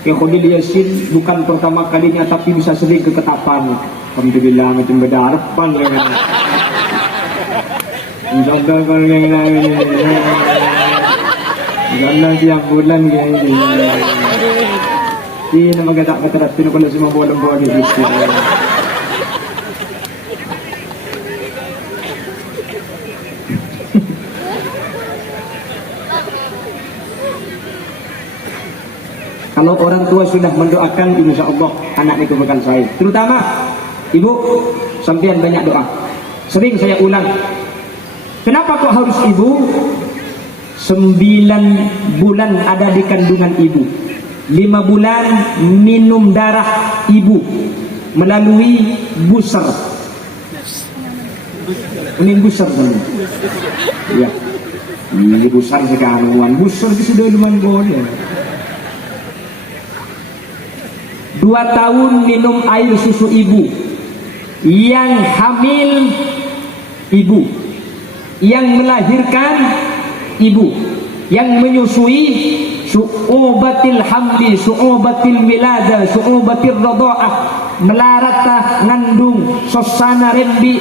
Kiai Khodil Yasin bukan pertama kalinya tapi bisa sering ke Ketapang. Alhamdulillah macam berdarpan ya. Jaga kalau yang lain. Jangan tiap bulan gini. Ini nama kata tino kalau semua bola di sini. Kalau orang tua sudah mendoakan, insya Allah anak itu bukan saya. Terutama ibu, sampean banyak doa. Sering saya ulang. Kenapa kok harus ibu? 9 bulan ada di kandungan ibu. 5 bulan minum darah ibu melalui busur. Ini busur kan? Ya. Ini busur sekarang. Busur itu sudah lumayan boleh. 2 tahun minum air susu ibu. Yang hamil ibu. Yang melahirkan ibu. Yang menyusui su'ubatil hamli, su'ubatil wilada, su'ubatil radha'ah, melarata ngandung, sosana rembi,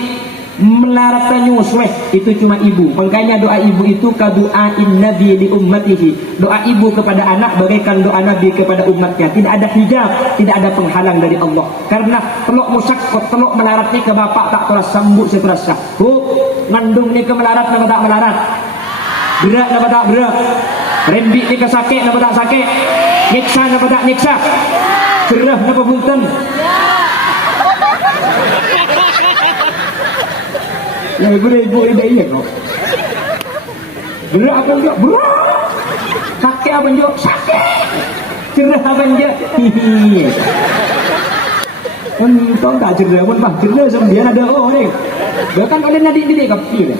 melarata nyusweh, itu cuma ibu. Makanya doa ibu itu kadu'ain nabi li ummatihi. Doa ibu kepada anak bagaikan doa nabi kepada umatnya. Tidak ada hijab, tidak ada penghalang dari Allah. Karena telok musakkot, telok melarat ni ke bapak tak terasa sambut seterasa. Ngandung ni ke melarat nama tak melarat. Berat nama tak berat. Rembik ni ke sakit napa tak sakit? Nyiksa napa tak nyiksa? Cerah napa punten? Ya ibu ida iya kok. Berat apa enggak? Berat. Sakit sakit apa jo? Sakit. Cerah apa jo? Kau tak cerah pun bah, cerah sembilan ada ni. Bahkan ada nadi dia kapil.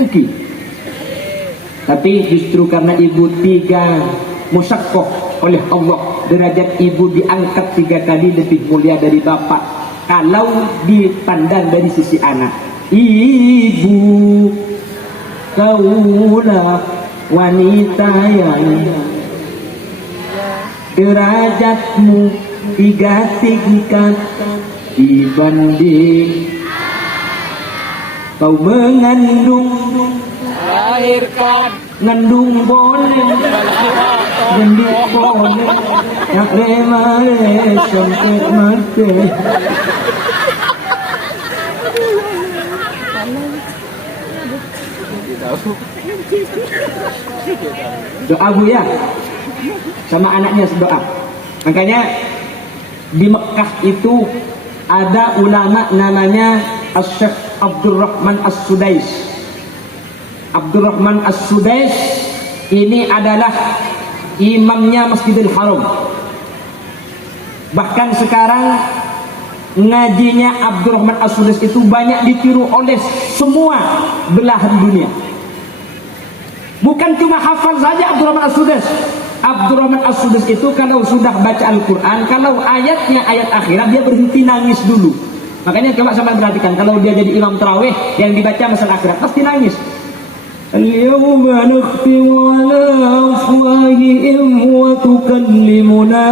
Okey. Tapi justru karena ibu tiga musyaqqah oleh Allah, derajat ibu diangkat 3 kali lebih mulia dari bapak kalau dipandang dari sisi anak. Ibu, kaulah wanita yang derajatmu 3 tingkat dibanding kau mengandung, Lahirkan ngandung boleh, gendut boleh, nak remare sampai mati. Doa bu ya, sama anaknya doa. Makanya di Mekah itu ada ulama namanya Syekh Abdurrahman As-Sudais. Abdurrahman As-Sudais ini adalah imamnya Masjidil Haram. Bahkan sekarang ngajinya Abdurrahman As-Sudais itu banyak ditiru oleh semua belahan dunia. Bukan cuma hafal saja Abdurrahman As-Sudais. Abdurrahman As-Sudais itu kalau sudah baca Al-Quran, kalau ayatnya ayat akhirat, dia berhenti nangis dulu. Makanya coba sama perhatikan, kalau dia jadi imam tarawih yang dibaca masalah akhirat pasti nangis. Al-yawma nakhtimu ala afwahihim wa tukallimuna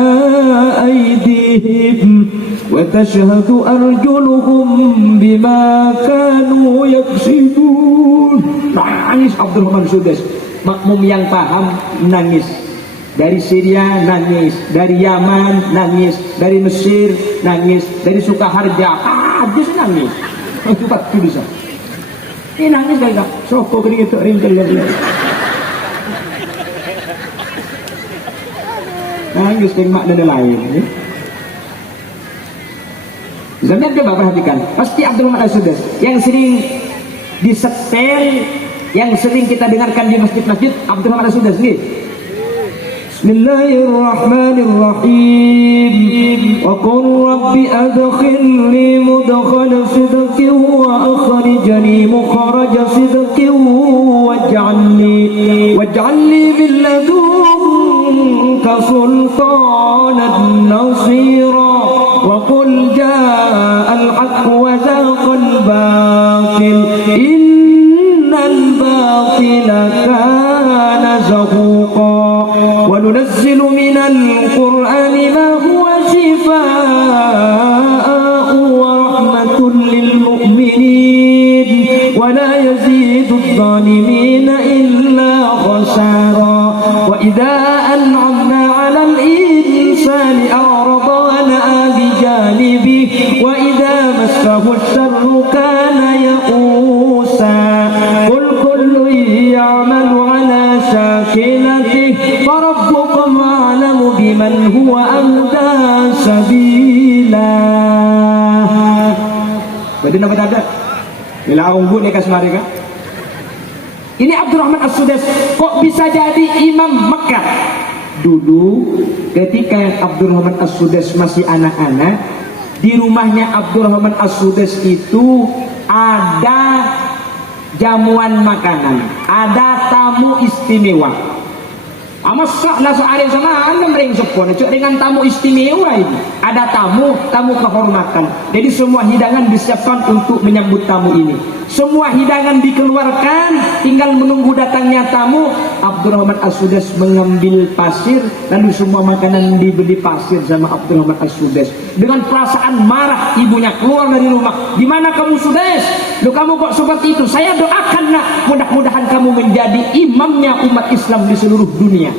aydihim wa tashhadu arjuluhum bima kanu yaksibun. Nangis Abdurrahman As-Sudais. Makmum yang paham nangis. Dari Syria nangis, dari Yaman nangis, dari Mesir nangis, dari Sukaharja habis nangis. Itu tak tulisan. Ini nangis dah. Soko kering itu ringkel lagi. Nangis dengan makna lain. Zaman coba perhatikan, pasti Abdurrahman As-Sudais yang sering disetel, yang sering kita dengarkan di masjid-masjid, Abdurrahman As-Sudais ni. Bismillahirrahmanirrahim. Wa qul rabbi adkhilni mudkhala sidqin wa akhrijni mukhraja sidqin waj'alni min ladunka sultanan nasira. Wa qul jaa al-haqq wa zaqa al-batil innal batila kana zahuqa. وننزل من القرآن ما هو شفاء ورحمة للمؤمنين ولا يزيد الظالمين إلا خسارا. وإذا أنعمنا على الإنسان أعرض ونأى بجانبه وإذا مسه الشر كان يئوسا. قل كل يعمل على شاكلته فربكم أعلم بمن هو أهدى سبيلا. Berarti nama ada. Bila orang buat ni kasmari kan? Ini Abdurrahman As-Sudais kok bisa jadi imam Mekah? Dulu ketika Abdurrahman As-Sudais masih anak-anak, di rumahnya Abdurrahman As-Sudais itu ada jamuan makanan, ada tamu istimewa. Masak lah soal yang sama anda merengsopon dengan tamu istimewa ini. Ada tamu kehormatan. Jadi semua hidangan disiapkan untuk menyambut tamu ini. Semua hidangan dikeluarkan, tinggal menunggu datangnya tamu. Abdurrahman As-Sudais mengambil pasir, lalu semua makanan dibeli pasir sama Abdurrahman As-Sudais. Dengan perasaan marah ibunya keluar dari rumah. Di mana kamu Sudais? Loh kamu kok seperti itu? Saya doakan nak, mudah-mudahan kamu menjadi imamnya umat Islam di seluruh dunia.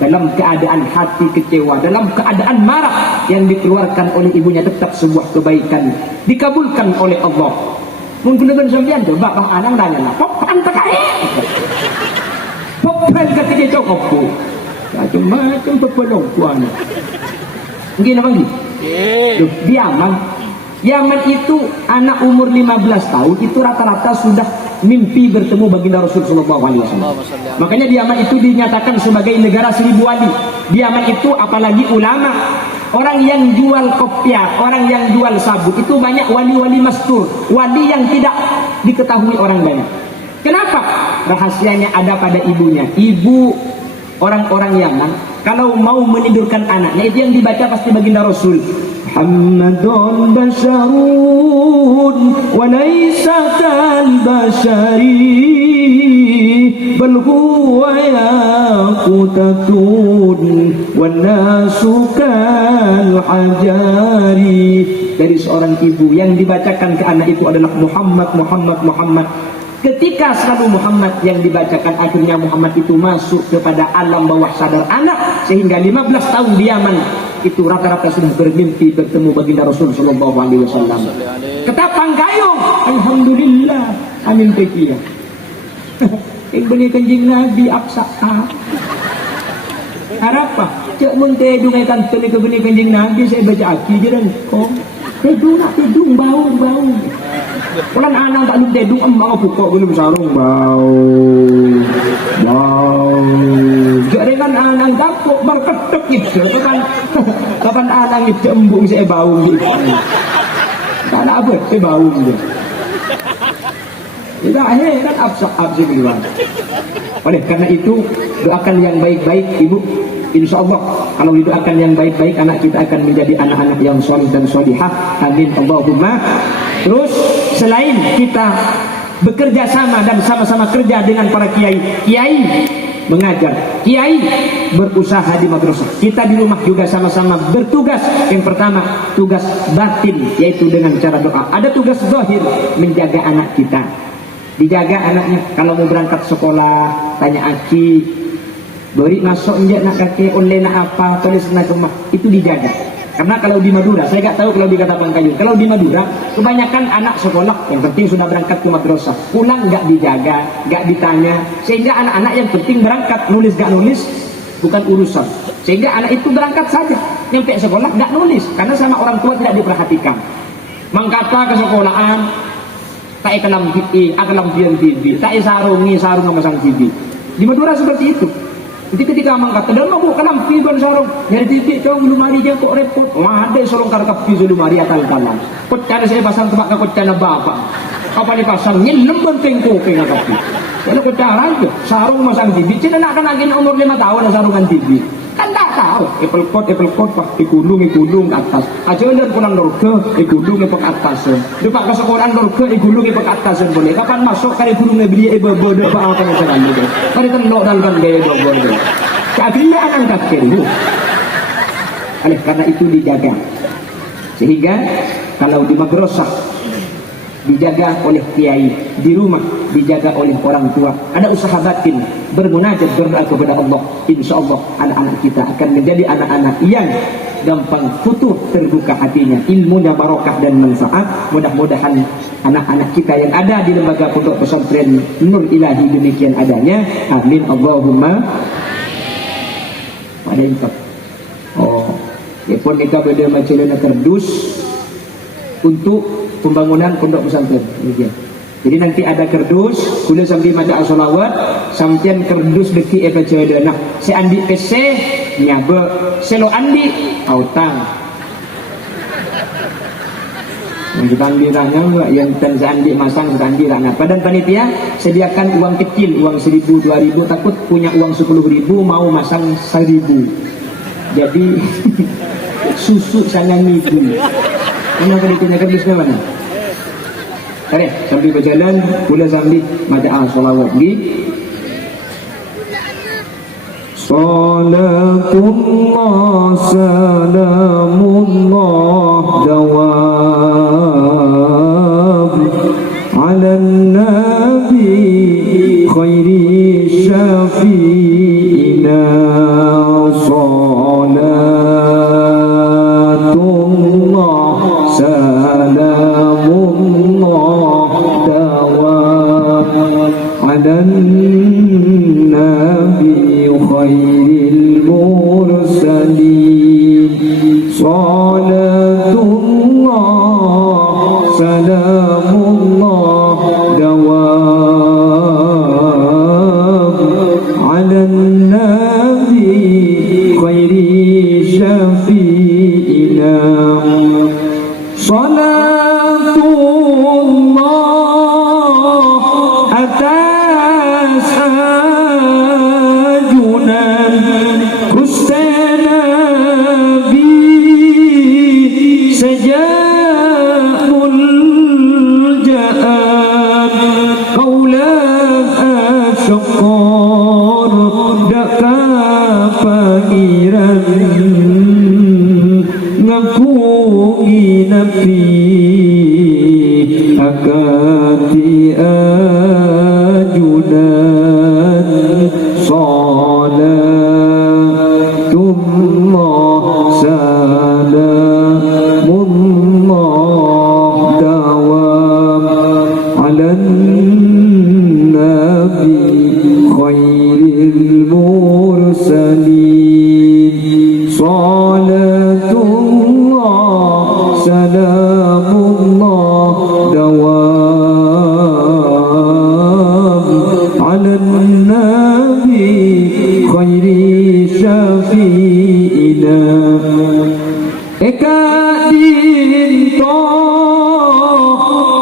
Dalam keadaan hati kecewa, dalam keadaan marah, yang dikeluarkan oleh ibunya tetap sebuah kebaikan, dikabulkan oleh Allah. Mungkin dengan sampean tu, bak bang anang nanya lah, popan terkait, popan ketika cokok tu, macam pepelong tuan. Mungkin apa lagi? Di Yaman itu anak umur 15 tahun itu rata-rata sudah mimpi bertemu baginda Rasul sallallahu alaihi wasallam. Makanya di Yaman itu dinyatakan sebagai negara 1000 wali. Di Yaman itu apalagi ulama, orang yang jual kopiah, orang yang jual sabut, itu banyak wali-wali mastur, wali yang tidak diketahui orang banyak. Kenapa? Rahasianya ada pada ibunya. Ibu orang-orang Yaman kalau mau menidurkan anaknya, itu yang dibaca pasti baginda Rasul. Muhammadun basyarun wa laysa kal bashari bal huwa yaqutatun wan nasu kal hajari. Dari seorang ibu yang dibacakan ke anak itu adalah Muhammad, Muhammad, Muhammad. Ketika selalu Muhammad yang dibacakan, akhirnya Muhammad itu masuk kepada alam bawah sadar anak, sehingga 15 tahun di Yaman itu rata-rata sudah bermimpi bertemu baginda Rasul sallallahu alaihi wasallam. Ketapang gayung, alhamdulillah, amin pekia. Ibni kanjing Nabi aksa. Harapa, cek mun tedung ai kan tele ke beni kanjing Nabi saya baca aki je kok. Tedung bau. Ulan anang tak lum tedung emang pukok belum sarung bau. Jadi kan anang kapok berketek gitu kan. Kapan anang itu embung saya bau gitu. Tak ada apa, saya bau gitu. Tidak heran absi keluar. Oleh karena itu doakan yang baik-baik ibu. Insya Allah kalau didoakan yang baik-baik, anak kita akan menjadi anak-anak yang soleh dan solihah. Amin Allahumma. Terus selain kita bekerja sama dan sama-sama kerja dengan para kiai mengajar, kiai berusaha di madrasah, kita di rumah juga sama-sama bertugas. Yang pertama tugas batin, yaitu dengan cara doa. Ada tugas zahir, menjaga anak kita, dijaga anaknya. Kalau mau berangkat sekolah, tanya aki, beri masuk enggak nak kakek online apa, tulis nak rumah, itu dijaga. Karena kalau di Madura, saya nggak tahu kalau di Ketapang Kayu. Kalau di Madura, kebanyakan anak sekolah yang penting sudah berangkat ke madrasah, pulang nggak dijaga, nggak ditanya, sehingga anak-anak yang penting berangkat, nulis nggak nulis bukan urusan. Sehingga anak itu berangkat saja, nyampe sekolah nggak nulis, karena sama orang tua tidak diperhatikan. Mengkata ke sekolahan, tak ikalam TV, tak sarung memasang TV. Di Madura seperti itu. Jadi ketika mengkata dan mau kalam pi don sorong dari titik kau belum mari dia kok repot. Wah, ada sorong karena pi belum mari akal kalam. Kok cara saya pasang tempat kau cana bapak. Apa dipasang nyelem penting kau kena kapi. Kalau kau cara itu sarung masang TV. Cina nak kan lagi umur 5 tahun sarungan TV. Kan tak tahu. Apple coat pak ikudung atas. Aja dan pulang dorke ikudung ke atas. Depak ke sekolah dorke ikudung ke atas boleh. Kapan masuk kali ikudung beli bodoh apa apa macam itu. Kali kan lo dalam gaya bodoh. Akhirnya angkat kiri. Oleh karena itu dijaga. Sehingga kalau di madrasah dijaga oleh kiai, di rumah dijaga oleh orang tua, ada usaha batin, bermunajat berdoa kepada Allah. Insya Allah anak-anak kita akan menjadi anak-anak yang gampang futuh, terbuka hatinya, ilmunya barokah dan manfaat. Mudah-mudahan anak-anak kita yang ada di lembaga pondok pesantren Nur Ilahi demikian adanya. Amin Allahumma. Ada infak. Pun kita beda macam mana kerdus untuk pembangunan pondok pesantren. Jadi nanti ada kerdus, kuda sambil maca salawat, sampian kerdus deki EPCD. Nah, si andi PC nyabe, selo andi autang. Yang andi ranya yang tan andi masang andi ranya. Badan panitia sediakan uang kecil, uang 1.000 2.000, takut punya uang 10.000 mau masang 1.000. Jadi susu sangat nipu. Ini akan digunakan di mana? Sambil berjalan, pula sambil maca salawat di Salatullah salamullah dawam ala nabi khairi syafi'ina salatullah salamullah dawam ala nabi khairil mursalin Salatullah atas ajunan Gusti Nabi sejak muljaan kaulah asyakor daka pangiran ngakui nabi akati ajunan salatullah salamullah dawam ala nabi khairil mursalin salatullah salamullah dawam ala nabi khairi syafi'ina eka dinto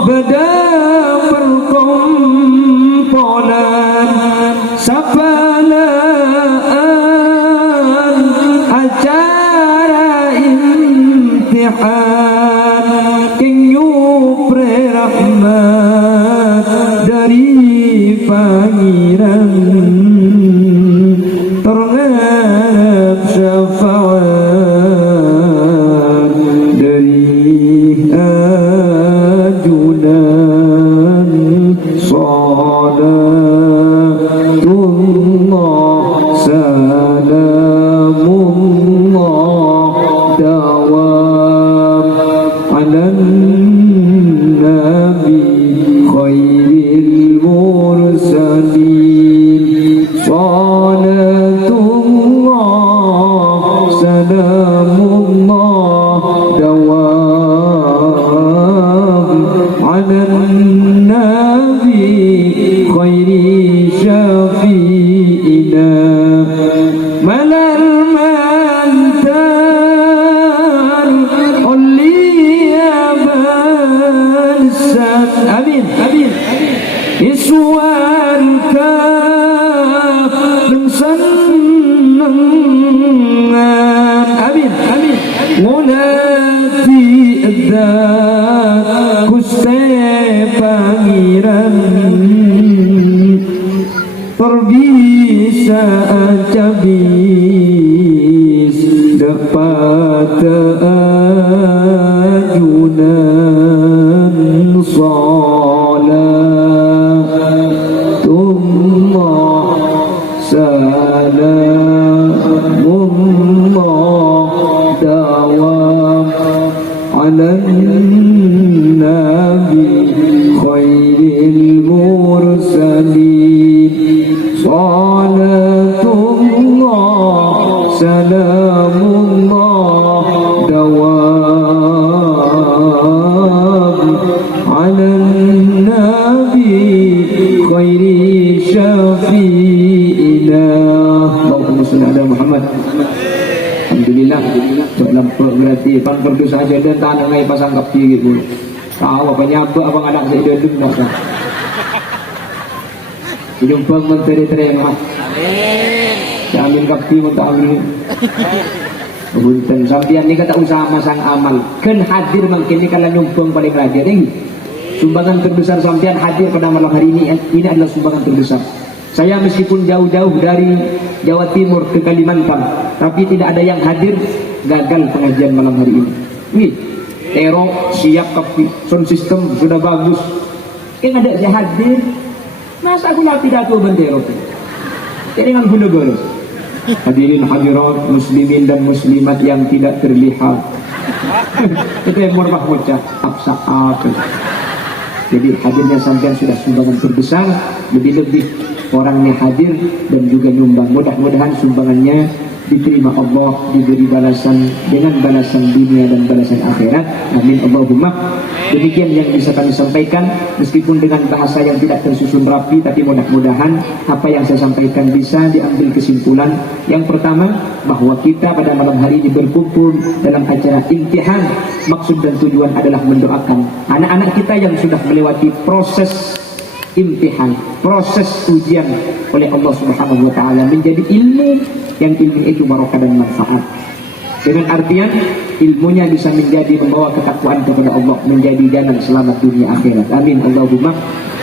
beda perkumpulan sapalaan acara imtihan kenyupre rahmat dari pangeran terngap syafaat dari ajunan salatullah salamullah dawam ala nabi khairil mursalin salatullah salamullah dawam ala nabi khairi syafi'ina malal mantan uliyaban amin amin iswarka senengan amin amin mulati adzat Gusti pangeran perbisa cabis dapat ajunan salatullah salamullah dawam ala nabi khairil mursalin salatullah salamullah dawam ala nabi khairi syafi'ina Allahumma salli ala Muhammad. Alhamdulillah dalam berarti pan berdosa aja dan tanah ngai pasang kapti gitu tahu apa nyapa abang anak saya dulu masa jumpa menteri terima amin amin kapti minta amin bunten sampean ni kata usaha masang amal kan hadir mungkin ni kalau numpang paling rajin ini sumbangan terbesar sampean hadir pada malam hari ini adalah sumbangan terbesar. Saya meskipun jauh-jauh dari Jawa Timur ke Kalimantan, tapi tidak ada yang hadir, gagal pengajian malam hari ini. Wih, Tero siap tapi sound system sudah bagus. Yang ada yang hadir, masa aku latih pidato bendero? Jadi dengan guna-guna. Hadirin hadirat muslimin dan muslimat yang tidak terlihat. Itu yang murah bocah, absaat. Jadi hadirnya sampean sudah sumbangan terbesar, lebih-lebih orangnya hadir dan juga nyumbang. Mudah-mudahan sumbangannya diterima Allah, diberi balasan dengan balasan dunia dan balasan akhirat. Amin Allahumma. Demikian yang bisa kami sampaikan, meskipun dengan bahasa yang tidak tersusun rapi, tapi mudah-mudahan apa yang saya sampaikan bisa diambil kesimpulan. Yang pertama, bahwa kita pada malam hari ini berkumpul dalam acara imtihan. Maksud dan tujuan adalah mendoakan anak-anak kita yang sudah melewati proses imtihan, proses ujian oleh Allah Subhanahu wa taala menjadi ilmu yang ilmu itu barokah dan manfaat. Dengan artian ilmunya bisa menjadi membawa ketakwaan kepada Allah, menjadi jalan selamat dunia akhirat. Amin Allahumma.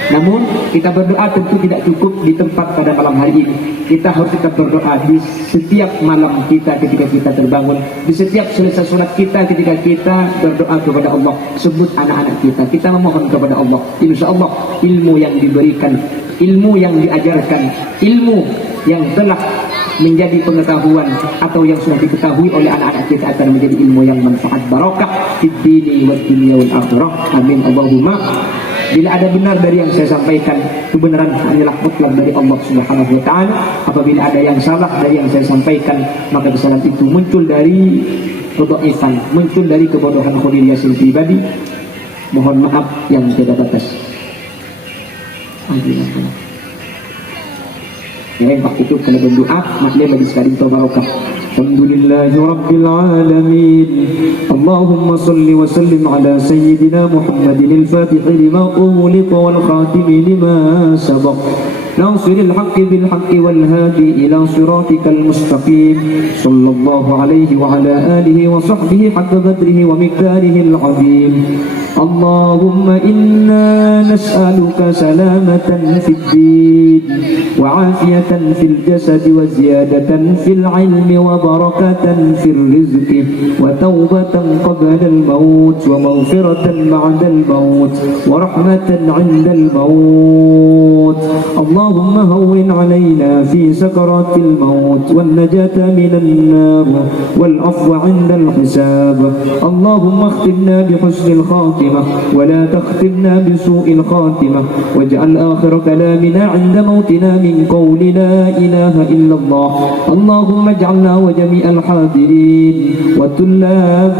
Namun kita berdoa tentu tidak cukup di tempat pada malam hari ini. Kita harus tetap berdoa di setiap malam kita ketika kita terbangun, di setiap selesai sholat kita ketika kita berdoa kepada Allah. Sebut anak-anak kita, kita memohon kepada Allah. Insya Allah ilmu yang diberikan, ilmu yang diajarkan, ilmu yang telah menjadi pengetahuan atau yang sudah diketahui oleh anak-anak kita akan menjadi ilmu yang manfaat barokah fid dini wad dunya wal akhirah. Amin Allahumma. Bila ada benar dari yang saya sampaikan, kebenaran hanyalah mutlak dari Allah Subhanahu wa taala. Apabila ada yang salah dari yang saya sampaikan, maka kesalahan itu muncul dari kedhaifan, muncul dari kebodohan Khalil Yasin pribadi. Mohon maaf yang tidak batas. Alhamdulillah. Ya, waktu itu kalau berdoa maknanya bagi sekali barokah. Alhamdulillahi Rabbil Alamin. Allahumma salli wa sallim ala Sayyidina Muhammadin al-Fatih lima ughliqa wal khatimi lima sabaq ناصر الحق بالحق والهادي إلى صراطك المستقيم صلى الله عليه وعلى آله وصحبه حق قدره ومقداره العظيم. اللهم إنا نسألك سلامة في الدين وعافية في الجسد وزيادة في العلم وبركة في الرزق وتوبة قبل الموت ومغفرة بعد الموت ورحمة عند الموت. اللهم هون علينا في سكرات الموت والنجاة من النار والعفو عند الحساب. اللهم اختمنا بحسن الخاتمة ولا تختمنا بسوء الخاتمة واجعل آخر كلامنا عند موتنا من قول لا إله إلا الله. اللهم اجعلنا وجميع الحاضرين وطلاب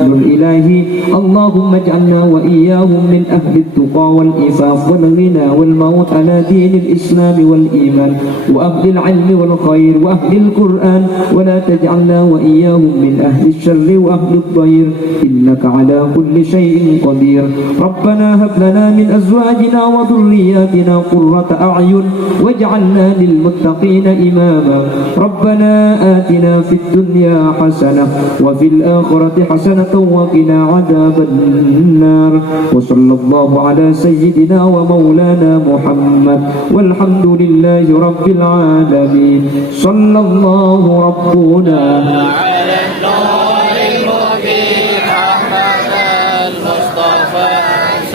الإلهي اللهم اجعلنا وإياهم من أهل التقى والإفاف والغنى والموت على دين الإسلام والإيمان وأهل العلم والخير وأهل القرآن ولا تجعلنا وإياهم من أهل الشر وأهل الضير إنك على كل شيء قدير. ربنا هب لنا من أزواجنا وذرياتنا قرة أعين واجعلنا للمتقين إماما. ربنا آتنا في الدنيا حسنة وفي الآخرة حسنة وقنا عذاب النار. وصلى الله على سيدنا ومولانا محمد والحمد لله رب العالمين. صلى الله ربنا على النور المبين أحمد المصطفى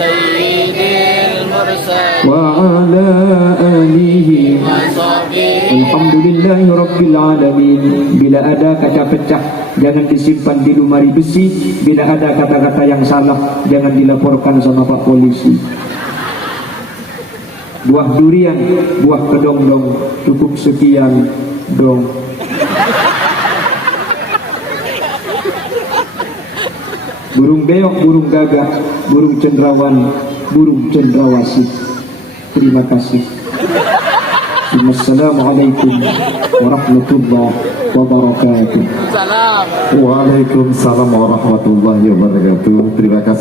سيد المرسلين وعلى آله وصحبه. Alhamdulillahi Rabbil Alamin. Bila ada kaca pecah jangan disimpan di lemari besi. Bila ada kata-kata yang salah jangan dilaporkan sama Pak Polisi. Buah durian, buah kedong-dong, cukup sekian dong. Burung beok, burung gagak, burung cendrawan, burung cendrawasih. Terima kasih. Assalamualaikum warahmatullahi wabarakatuh. Salam. Waalaikumsalam warahmatullahi wabarakatuh. Terima kasih.